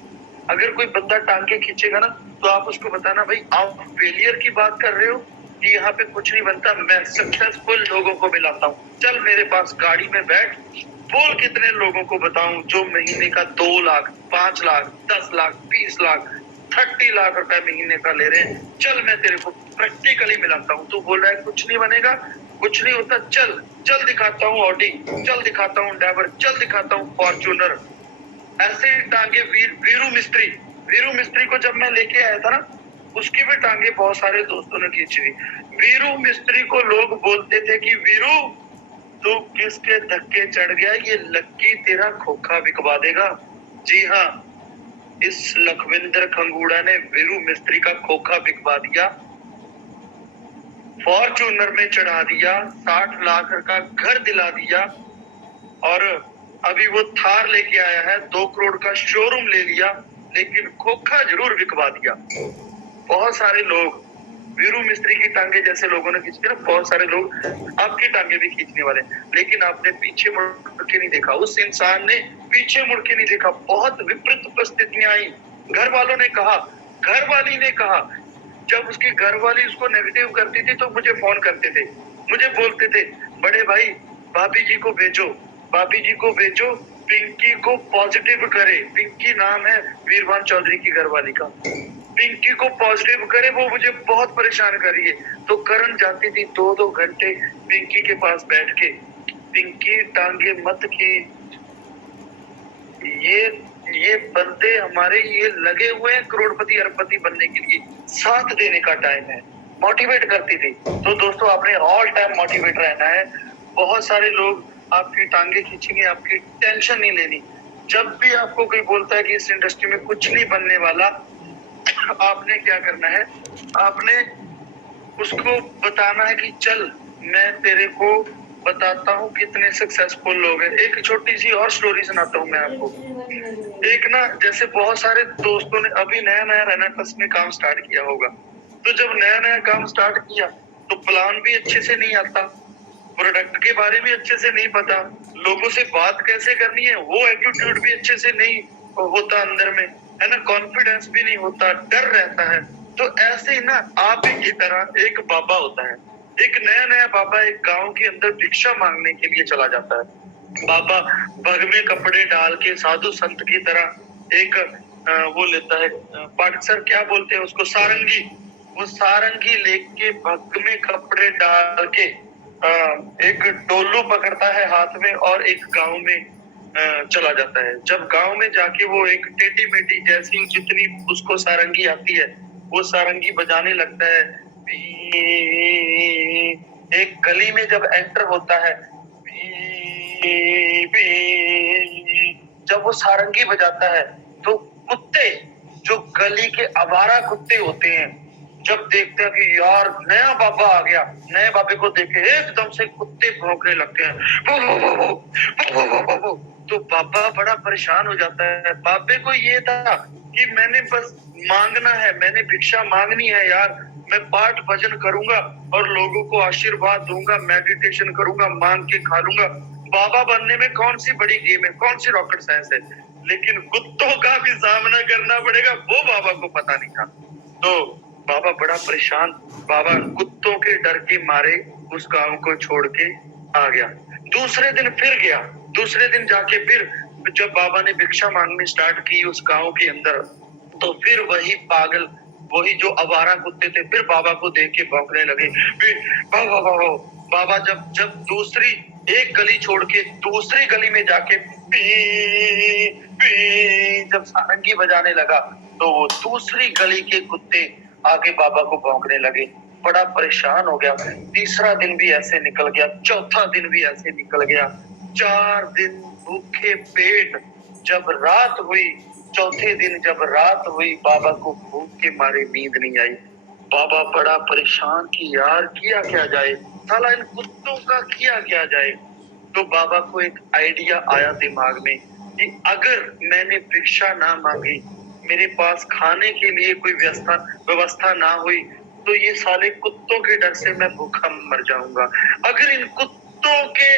अगर कोई बंदा टांगे खींचेगा ना, तो आप उसको बताना भाई आप फेलियर की बात कर रहे हो कि यहाँ पे कुछ नहीं बनता, मैं सक्सेसफुल लोगों को मिलाता हूँ, चल मेरे पास गाड़ी में बैठ, बोल कितने लोगों को बताऊं जो महीने का 2 लाख, 5 लाख, 10 लाख, 20 लाख, 30 लाख रुपए महीने का ले रहे हैं, चल मैं तेरे को प्रैक्टिकली मिलाता हूँ। तू बोल रहा है कुछ नहीं बनेगा, कुछ नहीं होता, चल दिखाता हूँ ऑडी, चल दिखाता हूँ ड्राइवर, चल दिखाता हूँ फॉर्च्यूनर। ऐसे ही टांगे वीरू मिस्त्री को जब मैं लेके आया था ना, उसकी भी टांगे बहुत सारे दोस्तों ने खींची थी। वीरू मिस्त्री को लोग बोलते थे कि वीरू तू किसके धक्के चढ़ गया, ये लक्की तेरा खोखा बिकवा देगा। जी हाँ, इस लखविंद्र खंगूड़ा ने वीरू मिस्त्री का खोखा बिकवा दिया, फॉर्च्यूनर में चढ़ा दिया, 60 लाख का घर दिला दिया, और अभी वो थार लेके आया है, 2 करोड़ का शोरूम ले लिया, लेकिन खोखा जरूर बिकवा दिया। बहुत सारे लोग वीरू मिस्त्री की टांगे जैसे लोगों ने खींची ना, बहुत सारे लोग आपकी टांगे भी खींचने वाले, लेकिन आपने पीछे मुड़ के नहीं देखा, उस इंसान ने पीछे मुड़ के नहीं देखा। बहुत विपरीत परिस्थितियां आई, घर वाली ने कहा, जब उसकी घरवाली उसको नेगेटिव करती थी तो मुझे फोन करते थे, मुझे बोलते थे बड़े भाई भाभी जी को भेजो, पिंकी को पॉजिटिव करे। पिंकी नाम है वीरवान चौधरी की घरवाली का, पिंकी को पॉजिटिव करे, वो मुझे बहुत परेशान कर रही है। तो करण जाती थी 2-2 घंटे पिंकी के पास बैठ के, पिंकी टांगे मत खींच, ये बंदे हमारे ये लगे हुए हैं करोड़पति अरबपति बनने के लिए, साथ देने का टाइम है, मोटिवेट करती थी। तो दोस्तों आपने ऑल टाइम मोटिवेट रहना है। बहुत सारे लोग आपकी टांगे खींचेंगे, आपकी टेंशन नहीं लेनी। जब भी आपको कोई बोलता है कि इस इंडस्ट्री में कुछ नहीं बनने वाला, आपने क्या करना है, आपने उसको बताना है कि चल मैं तेरे को बताता हूँ कितने सक्सेसफुल लोग हैं। एक छोटी सी और स्टोरी सुनाता हूँ मैं आपको। एक ना जैसे बहुत सारे दोस्तों ने अभी नया नया रेनेटस में काम स्टार्ट किया होगा, तो जब नया नया काम स्टार्ट किया तो प्लान भी अच्छे से नहीं आता, प्रोडक्ट के बारे में अच्छे से नहीं पता, लोगों से बात कैसे करनी है वो एटीट्यूड भी अच्छे से नहीं होता अंदर में, है ना, कॉन्फिडेंस भी नहीं होता, डर रहता है। तो ऐसे ही ना आप ही की तरह एक बाबा होता है। एक नया नया बाबा एक गांव के अंदर भिक्षा मांगने के लिए चला जाता है। बाबा भग में कपड़े डाल के साधु संत की तरह एक वो लेता है, सर क्या बोलते हैं उसको, सारंगी। वो सारंगी लेके भग में कपड़े डाल के एक डोलू पकड़ता है हाथ में और एक गांव में चला जाता है। जब गांव में जाके वो एक टेढ़ी मेढ़ी जैसी जितनी उसको सारंगी आती है वो सारंगी बजाने लगता है। एक गली में जब एंटर होता है, जब वो सारंगी बजाता है तो कुत्ते, जो गली के आवारा कुत्ते होते हैं, जब देखते हैं कि यार नया बाबा आ गया, नए बाबे को देखे एकदम से कुत्ते भौंकने लगते हैं, वो, वो, वो, वो, वो, वो, वो, वो। तो बाबा बड़ा परेशान हो जाता है। बाबे को ये था कि मैंने बस मांगना है, मैंने भिक्षा मांगनी है यार, मैं पाठ भजन करूंगा और लोगों को आशीर्वाद दूंगा, मेडिटेशन करूंगा, मांग के खा लूंगा। बाबा बनने में कौन सी बड़ी गेम है, कौन सी रॉकेट साइंस है। लेकिन कुत्तों का भी सामना करना पड़ेगा वो बाबा को पता नहीं था। तो बाबा बड़ा परेशान, बाबा कुत्तों के डर के मारे उस गांव को छोड़ के आ गया। दूसरे दिन फिर गया, दूसरे दिन जाके फिर जब बाबा ने भिक्षा मांगनी स्टार्ट की उस गांव के अंदर, तो फिर वही पागल, वही जो आवारा कुत्ते थे फिर बाबा को देख के भौंकने लगे। बाबा जब जब दूसरी एक गली छोड़ के दूसरी गली में जाके पी पी जब सारंगी बजाने लगा तो वो दूसरी गली के कुत्ते आगे बाबा को भौंकने लगे। बड़ा परेशान हो गया। तीसरा दिन भी ऐसे निकल गया, चौथा दिन भी ऐसे निकल गया, 4 दिन भूखे पेट। जब रात हुई, चौथे दिन जब रात हुई, बाबा को भूख के मारे नींद नहीं आई। बाबा बड़ा परेशान कि यार किया क्या जाए, साला इन कुत्तों का किया क्या जाए। तो बाबा को एक आइडिया आया दिमाग में कि अगर मैंने भिक्षा ना मांगी, मेरे पास खाने के लिए कोई व्यवस्था ना हुई, तो ये साले कुत्तों के डर से मैं भूखा मर जाऊंगा। अगर इन कुत्तों के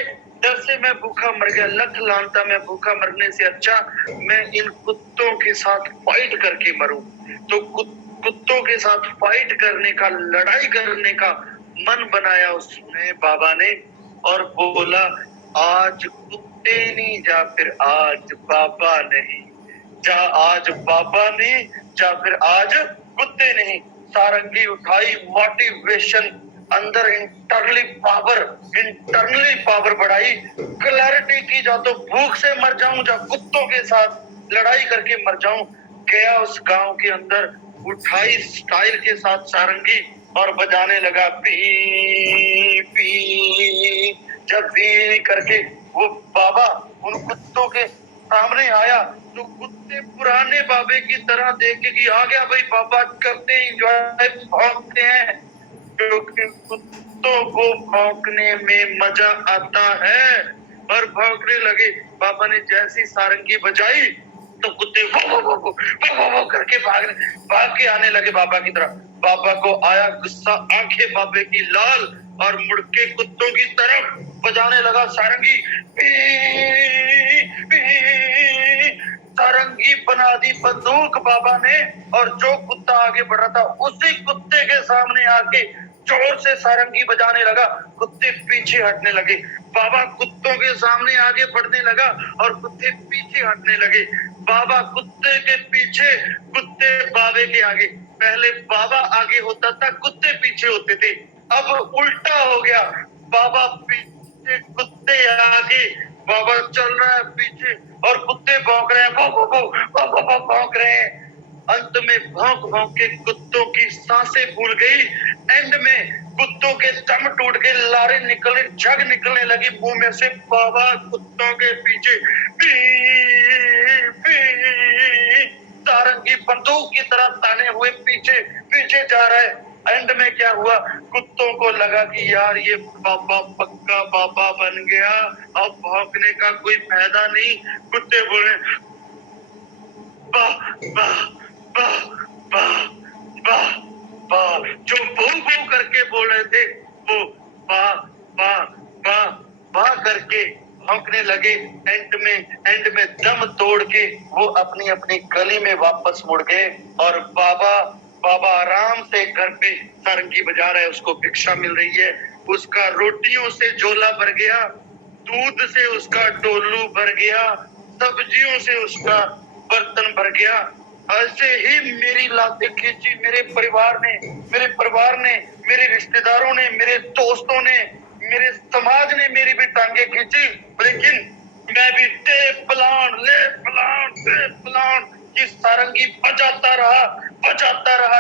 डर से मैं भूखा मर गया, लख लानता, मैं भूखा मरने से अच्छा मैं इन कुत्तों के साथ फाइट करके मरूं। तो कुत्तों के साथ फाइट करने का, लड़ाई करने का मन बनाया उसने बाबा ने, और बोला आज कुत्ते नहीं जा फिर आज बाबा नहीं, जा आज बाबा नहीं जा फिर आज कुत्ते नहीं। सारंगी उठाई, मोटिवेशन अंदर, इंटरनली पावर बढ़ाई, क्लैरिटी की, जा तो भूख से मर जाऊं, जा कुत्तों के साथ लड़ाई करके मर जाऊं। गया उस गांव के अंदर, उठाई स्टाइल के साथ सारंगी और बजाने लगा पी पी। जब भी करके वो बाबा उन कुत्तों के सामने आया तो कुत्ते पुराने बाबे की तरह देखे कि आ गया भाई बाबा, करते एंजॉय, भौंकते हैं, क्योंकि कुत्तों को भौंकने में मजा आता है। और भौंकने लगे। बाबा ने जैसी सारंगी बजाई तो कुत्ते वो करके भाग के आने लगे बाबा की तरफ। बाबा को आया गुस्सा, आंखें बाबे की लाल, और मुड़ के कुत्तों की तरफ बजाने लगा सारंगी। सारंगी बना दी बंदूक बाबा ने, और जो कुत्ता आगे बढ़ रहा था उसी कुत्ते के सामने आके जोर से सारंगी बजाने लगा। कुत्ते पीछे हटने लगे। बाबा कुत्तों के सामने आगे बढ़ने लगा और कुत्ते पीछे हटने लगे। बाबा कुत्ते के पीछे, कुत्ते बाबे के आगे। पहले बाबा आगे होता था, कुत्ते पीछे होते थे। अब उल्टा हो गया, बाबा पीछे, कुत्ते आगे, बाबा चल रहा है पीछे और कुत्ते भौंक रहे हैं, भौंक रहे हैं। अंत में भौंक भौंक के कुत्तों की सांसें फूल गई। एंड में कुत्तों के दम टूट के लारे निकले, जग निकलने लगी मुंह में से। बाबा कुत्तों के पीछे पी पी, सारंगी बंदूक की तरह ताने हुए पीछे पीछे जा रहा है। एंड में क्या हुआ, कुत्तों को लगा कि यार ये बाबा पक्का बाबा बन गया, अब भौंकने का कोई फायदा नहीं। कुत्ते बोले वाह वाह वाह वाह वाह वाह, जो भू भू करके बोल रहे थे वो वाह वाह वाह वाह करके भौंकने लगे। एंड में दम तोड़ के वो अपनी अपनी गली में वापस मुड़ गए। और बाबा बाबा आराम से घर पे सारंगी बजा रहा है, उसको भिक्षा मिल रही है, उसका रोटियों से झोला भर गया, दूध से उसका डोलू भर गया, सब्जियों से उसका बर्तन भर गया। ऐसे ही मेरी लातें खींची मेरे परिवार ने, मेरे रिश्तेदारों ने, मेरे दोस्तों ने, मेरे समाज ने मेरी भी टांगे खींची। लेकिन मैं भी दे प्लान की सारंगी बजाता रहा,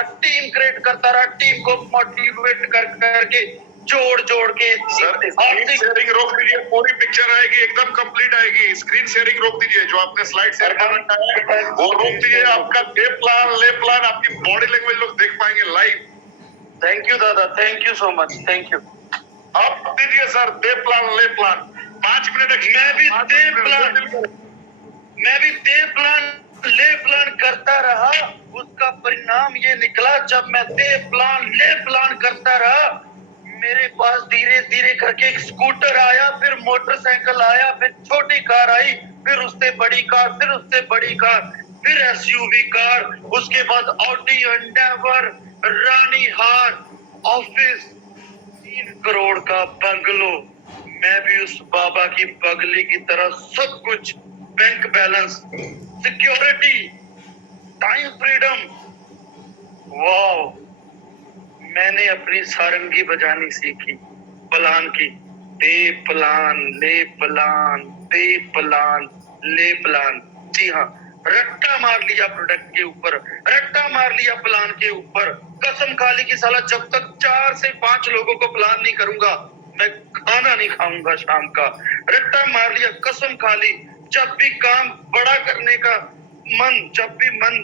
टीम क्रिएट करता रहा, टीम को मोटिवेट करके जोड़ के। स्क्रीन शेयरिंग रोक दीजिए, पूरी पिक्चर आएगी, एकदम कंप्लीट आएगी। स्क्रीन शेयरिंग रोक दीजिए, जो आपने स्लाइड शेयर कर रखा है वो रोक दीजिए। आपका ले प्लान आपकी बॉडी लैंग्वेज लोग देख पाएंगे लाइव। थैंक यू दादा, thank you so much, thank you. आप दीजिए सर, दे प्लान ले प्लान 5 मिनट। मैं भी दे प्लान ले प्लान करता रहा, उसका परिणाम ये निकला। जब मैं दे प्लान ले प्लान करता रहा, मेरे पास धीरे धीरे करके एक स्कूटर आया, फिर मोटरसाइकिल आया, फिर छोटी कार आई, फिर उससे बड़ी कार, फिर उससे बड़ी कार, फिर एसयूवी कार, उसके बाद ऑडी एंडेवर, रानी हार, ऑफिस, 3 करोड़ का बंगलो। मैं भी उस बाबा की पगली की तरह सब कुछ, bank balance, security, time freedom. वाह, मैंने अपनी सारंगी बजानी सीखी, प्लान की। दे प्लान ले प्लान, दे प्लान ले प्लान। जी हाँ, रट्टा मार लिया प्रोडक्ट के ऊपर, रट्टा मार लिया प्लान के ऊपर। कसम खा ली कि साला जब तक 4 से 5 लोगों को प्लान नहीं करूंगा मैं खाना नहीं खाऊंगा शाम का। रट्टा मार लिया, कसम खा ली। जब भी काम बड़ा करने का जब भी मन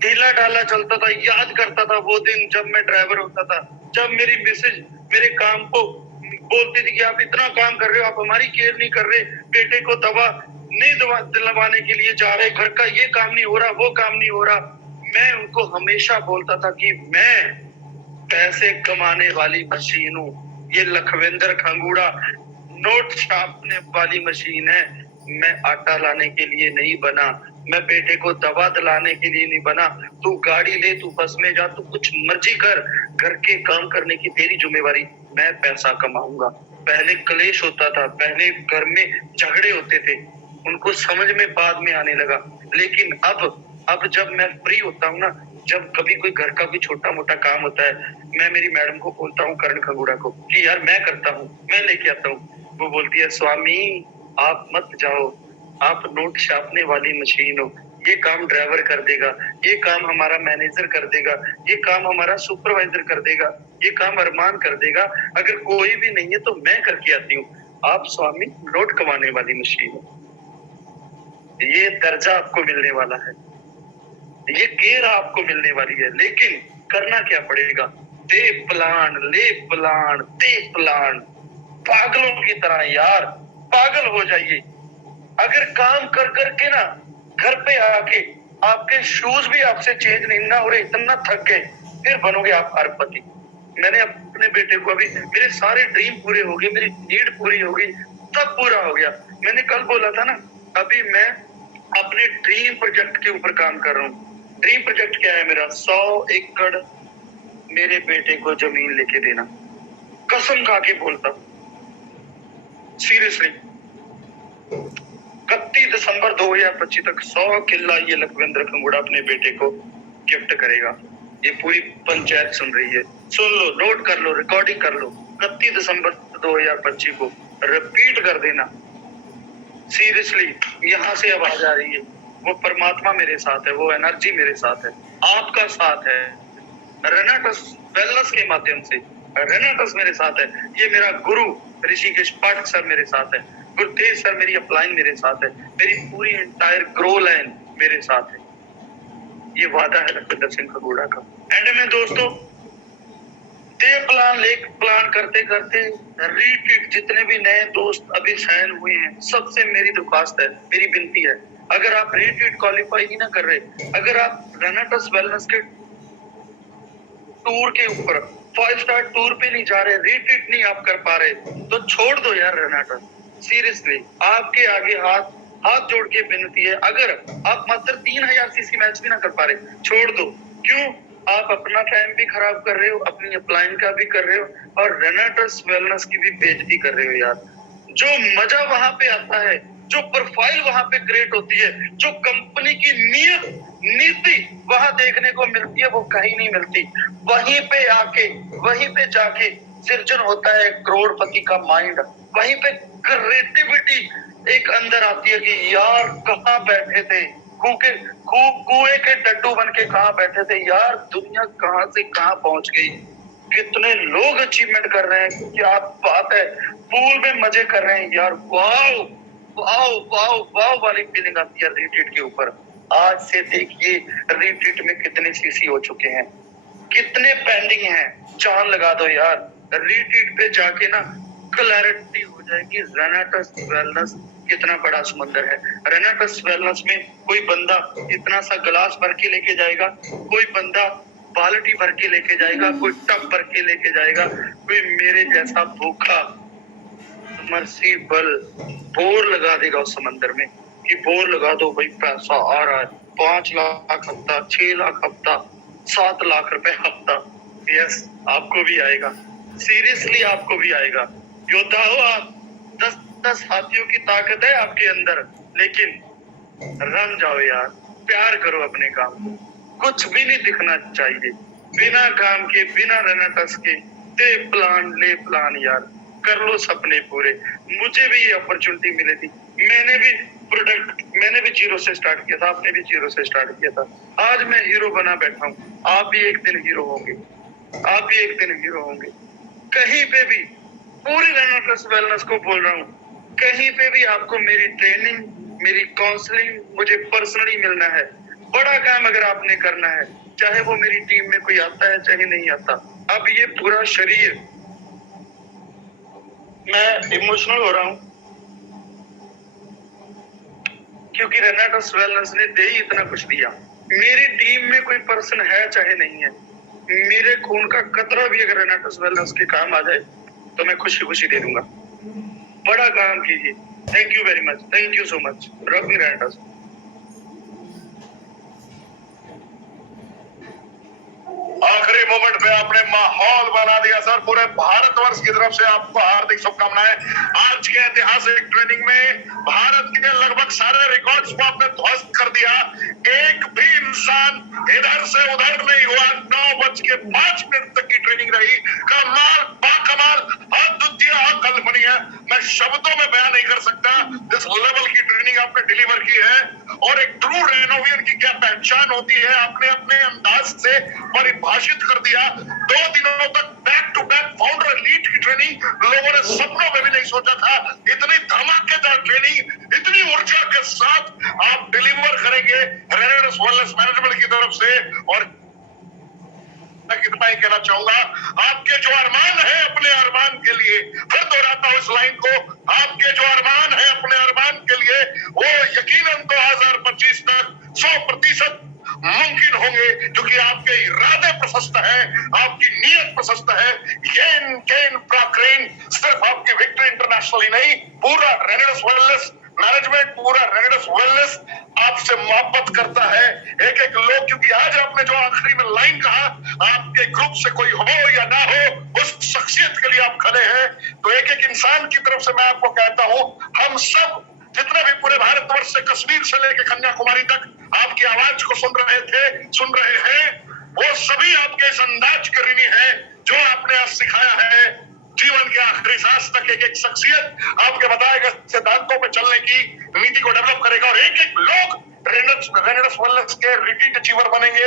ढीला ढाला चलता था, याद करता था वो दिन जब मैं ड्राइवर होता था, जब मेरी मिसेज मेरे काम को बोलती थी कि आप इतना काम कर रहे हो, आप हमारी केयर नहीं कर रहे, बेटे को दवा नहीं दिलवाने के लिए जा रहे, घर का ये काम नहीं हो रहा, वो काम नहीं हो रहा। मैं उनको हमेशा बोलता था कि मैं पैसे कमाने वाली मशीन हूँ, ये लखविंदर खंगूड़ा नोट छापने वाली मशीन है। मैं आटा लाने के लिए नहीं बना, मैं बेटे को दवा दिलाने के लिए नहीं बना। तू गाड़ी ले, तू बस में जा, तू कुछ मर्जी कर, घर के काम करने की तेरी जिम्मेवारी, मैं पैसा कमाऊंगा। पहले क्लेश होता था, पहले घर में झगड़े होते थे, उनको समझ में बाद में आने लगा। लेकिन अब जब मैं फ्री होता हूँ ना, जब कभी कोई घर का कोई छोटा मोटा काम होता है, मैं मेरी मैडम को बोलता हूँ, करण खंगूड़ा को, कि यार मैं करता हूँ, मैं लेके आता हूँ। वो बोलती है, स्वामी आप मत जाओ, आप नोट छापने वाली मशीन हो, ये काम ड्राइवर कर देगा, ये काम हमारा मैनेजर कर देगा, ये काम हमारा सुपरवाइजर कर देगा, ये काम अरमान कर देगा, अगर कोई भी नहीं है तो मैं करके आती हूँ। आप स्वामी नोट कमाने वाली मशीन हो, ये दर्जा आपको मिलने वाला है, ये केयर आपको मिलने वाली है। लेकिन करना क्या पड़ेगा? दे प्लान ले प्लान, दे प्लान। पागलों की तरह यार, पागल हो जाइए। अगर काम कर करके ना घर पे आके आपके शूज भी आपसे चेंज नहीं ना हो रहे, इतना थक गए, फिर बनोगे आप अरबपति। मैंने अपने बेटे को, अभी मेरे सारे ड्रीम पूरे हो गए, मेरी नीड पूरी हो गई, सब पूरा हो गया। मैंने कल बोला था ना, अभी मैं अपने ड्रीम प्रोजेक्ट के ऊपर काम कर रहा हूँ। ड्रीम प्रोजेक्ट क्या है मेरा? 100 एकड़ मेरे बेटे को जमीन लेके देना। कसम खा के बोलता, सीरियसली। 31 दिसंबर 2025 तक 100 किला ये लखविंदर खंगूड़ा अपने बेटे को गिफ्ट करेगा। ये पूरी पंचायत सुन रही है, सुन लो, नोट कर लो, रिकॉर्डिंग कर लो। 31 दिसंबर 2025 को रिपीट कर देना। सीरियसली, यहाँ से आवाज आ रही है, वो परमात्मा मेरे साथ है, वो एनर्जी मेरे साथ है, आपका साथ है। रेनाटस वेलनेस के माध्यम से रेनाटस मेरे साथ है। ये मेरा गुरु ऋषिकेश पाठक सर मेरे साथ है, गुरुदेव सर मेरी अपलाइन मेरे साथ है, मेरी पूरी एंटायर ग्रो लाइन मेरे साथ है। ये वादा है लखविंदर सिंह खगोड़ा का। एंड में दोस्तों, डे प्लान लेक प्लान करते करते रीट्वीट जितने भी नए दोस्त अभी साइन हुए हैं, सबसे मेरी दरख्वास्त है, मेरी विनती है, अगर आप रीट्वीट क्वालिफाई ही ना कर रहे, अगर आप रेनेटस वेलनेस के टूर के ऊपर 5 स्टार टूर पे नहीं जा रहे, रीट्वीट नहीं आप कर पा रहे, तो छोड़ दो यार रेनेटस। सीरियसली आपके आगे हाथ जोड़ के विनती है, अगर आप मात्र 3000 सीसी मैच भी ना कर पा रहे, छोड़ दो। क्यों? आप अपना टाइम भी खराब कर रहे हो, अपनी अपलाइन का भी कर रहे हो, और रेनेटस वेलनेस की भी बेइज्जती कर रहे हो यार। जो मजा वहां पे आता है, जो प्रोफाइल वहां पे क्रिएट होती है, जो कंपनी की नीति वहां देखने को मिलती है, वो कहीं नहीं मिलती। वहीं पे आके, वहीं पे जाके सृजन होता है करोड़पति का माइंड। वहीं पे क्रिएटिविटी एक अंदर आती है कि यार कहाँ बैठे थे, कुएं के डड्डू बन के कहाँ बैठे थे यार, दुनिया कहाँ से कहाँ पहुंच गई। कितने लोग अचीवमेंट कर रहे हैं, क्या बात है, पूल में मजे कर रहे हैं यार। वाओ वाओ वाओ वाओ वाली फीलिंग आती है रीट्वीट के ऊपर। आज से देखिए रीट्वीट में कितने सीसी हो चुके हैं, कितने पेंडिंग हैं, चांद लगा दो यार। रीट्वीट पे जाके ना क्लैरिटी हो जाएगी रेनेटस वेलनेस कितना बड़ा समंदर है। रेनेटस वेलनेस में कोई बंदा इतना सा गिलास भर के लेके जाएगा, कोई बंदा बाल्टी भर के लेके जाएगा, कोई टब भर के लेके जाएगा, कोई मेरे जैसा भूखा मर्सीबल बोर लगा देगा उस समंदर में कि बोर लगा दो भाई, पैसा आ रहा है, 5 लाख हफ्ता, 6 लाख हफ्ता, 7 लाख रुपए हफ्ता। यस, आपको भी आएगा, सीरियसली आपको भी आएगा। योद्धा हो आप, 10 हाथियों की ताकत है आपके अंदर, लेकिन रन जाओ यार, प्यार करो अपने काम को, कुछ भी नहीं दिखना चाहिए बिना काम के, बिना रेनेटस के। दे प्लान ले प्लान यार, कर लो सपने पूरे। मुझे भी ये अपॉर्चुनिटी मिली थी, मैंने भी जीरो से स्टार्ट किया था, आपने भी जीरो से स्टार्ट किया था, आज मैं हीरो बना बैठा हूँ। आप भी एक दिन हीरो होंगे, आप भी एक दिन हीरो होंगे। कहीं पे भी, पूरी रेनेटस वेलनेस को बोल रहा हूँ, कहीं पे भी आपको मेरी ट्रेनिंग, मेरी काउंसलिंग, मुझे पर्सनली मिलना है। बड़ा काम अगर आपने करना है, चाहे वो मेरी टीम में कोई आता है चाहे नहीं आता। अब ये पूरा शरीर, मैं इमोशनल हो रहा हूँ क्योंकि रेनेटस वेलनेस ने दे ही इतना कुछ दिया। मेरी टीम में कोई पर्सन है चाहे नहीं है, मेरे खून का कतरा भी अगर रेनेटस वेलनेस के काम आ जाए तो मैं खुशी खुशी दे दूंगा। बड़ा काम कीजिए। Thank you very much, thank you so much, rocking रेनेटस। आखिरी मोमेंट पे आपने माहौल बना दिया सर। पूरे भारतवर्ष की तरफ से आपको हार्दिक शुभकामनाएं। आज के ऐतिहासिक ट्रेनिंग में भारत के लगभग सारे रिकॉर्ड्स को आपने ध्वस्त कर दिया। एक भी इंसान इधर से उधर नहीं हुआ। 9:05 तक की ट्रेनिंग रही। कमाल, बाकमाल, अद्वितीय, अकल्पनीय। मैं शब्दों में बयान नहीं कर सकता जिस लेवल की ट्रेनिंग आपने डिलीवर की है। और एक ट्रू रेनोवियन की क्या पहचान होती है आपने अपने अंदाज से परिभाषित कर दिया। 2 दिनों तक back to back founder elite की ट्रेनिंग, लोगों ने सपनों में भी नहीं सोचा था इतनी धमाकेदार ट्रेनिंग, इतनी ऊर्जा के साथ आप डिलीवर करेंगे रेनेटस वेलनेस मैनेजमेंट की तरफ से। और मैं कितना ही कहना चाहूंगा, आपके जो अरमान है अपने अरमान के लिए, फिर दोहराता हूं इस लाइन को, आपके जो अरमान है अपने अरमान के लिए, वो यकीनन 2025 तक 100% मुमकिन होंगे, क्योंकि आपके इरादे प्रशस्त है, आपकी नीयत प्रशस्त है। येन केन प्राक्रेन सिर्फ आपकी विक्ट्री इंटरनेशनली नहीं, पूरा रेनेटस वेलनेस मैनेजमेंट, पूरा रेनेटस वेलनेस आपसे मोहब्बत करता है। एक एक लोग, क्योंकि आज आपने जो आखिरी में लाइन कहा, आपके ग्रुप से कोई हो या ना हो, उस शख्सियत के लिए आप खड़े हैं। तो एक एक इंसान की तरफ से मैं आपको कहता हूं, हम सब जितने भी पूरे भारतवर्ष से कश्मीर से लेकर कन्याकुमारी तक आपकी आवाज को सुन रहे हैं, वो सभी आपके इस अंदाज के ऋणी है जो आपने आज सिखाया है। जीवन के आखिरी सांस तक एक एक शख्सियत आपके बताए गए सिद्धांतों पर चलने की नीति को डेवलप करेगा। और एक एक लोग रेनेटस वेलनेस के रिपीट अचीवर बनेंगे।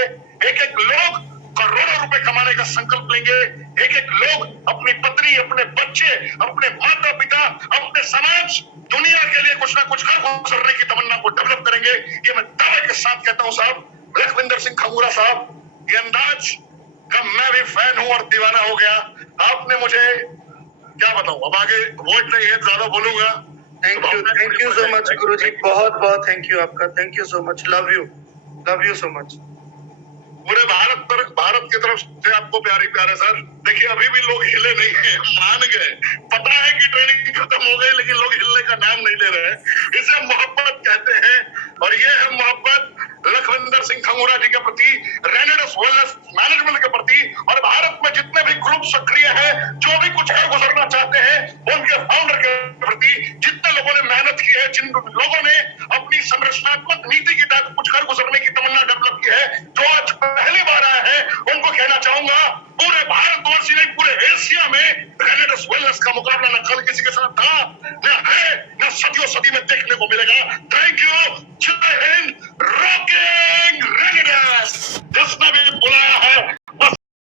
एक एक लोग करोड़ों रुपए कमाने का संकल्प लेंगे। एक एक लोग अपनी पत्नी, अपने बच्चे, अपने माता पिता, अपने समाज, दुनिया के लिए कुछ ना कुछ कर गुजरने की तमन्ना को डेवलप करेंगे। ये मैं दावे के साथ कहता हूं साहब। लखविंदर सिंह खंगूरा साहब, ये अंदाज का मैं भी फैन हूं और दीवाना हो गया। आपने मुझे क्या बताऊं, अब आगे वर्ड नहीं है, ज्यादा बोलूंगा। थैंक यू सो मच गुरुजी, बहुत बहुत थैंक यू आपका, thank you so much, love you so much. पूरे भारत की तरफ से आपको प्यारे प्यारे सर। देखिए अभी भी लोग हिले नहीं है, मान गए। पता है कि ट्रेनिंग खत्म हो गई, लेकिन लोग हिलने का नाम नहीं ले रहे हैं। इसे मोहब्बत कहते हैं, और ये है मोहब्बत लखविंदर सिंह खंगूरा जी के प्रति, रेनेडस वेलनेस मैनेजमेंट के प्रति, और भारत में जितने भी ग्रुप सक्रिय हैं, जो भी कुछ कर गुजरना चाहते हैं, उनके फाउंडर के प्रति, जितने लोगों ने मेहनत की है, जिन लोगों ने अपनी संरचनात्मक नीति के तहत कुछ कर गुजरने की तमन्ना डेवलप की है, जो आज पहली बार आए हैं, उनको कहना चाहूंगा पूरे भारतवर्ष नहीं, पूरे एशिया में रेनेडस वेलनेस का मुकाबला न कल किसी के साथ था, न है, न सदियों सदी में देखने को मिलेगा। थैंक यू, जय हिंद, रॉकिंग रेनेडस। जिसने भी बुलाया है